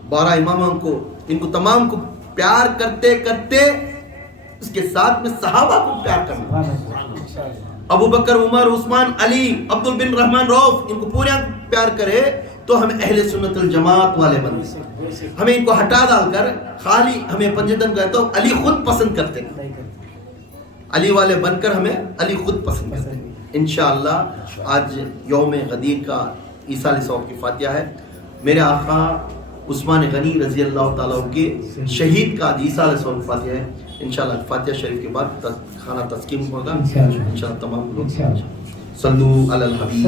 12 اماموں کو، ان کو تمام کو پیار کرتے کرتے اس کے ساتھ میں صحابہ کو پیار کرنا. ابو بکر، عمر، عثمان، علی، عبد بن رحمان روف ان کو پورا پیار کرے تو ہم اہل سنت الجماعت والے بنتے. ہمیں ان کو ہٹا ڈال کر خالی ہمیں پنجتن کہتے تو علی خود پسند کرتے ہیں. علی والے بن کر ہمیں علی خود پسند کرتے ہیں. انشاءاللہ آج یوم غدیر کا عیسیٰ علیہ السلام کی فاتحہ ہے. میرے آقا عثمان غنی رضی اللہ تعالیٰ کے شہید کا آج عیسیٰ علیہ السلام کی فاتحہ ہے. انشاءاللہ فاتحہ شریف کے بعد کھانا تسکین ہوگا. انشاءاللہ تمام لوگ صلو علی الحبیب.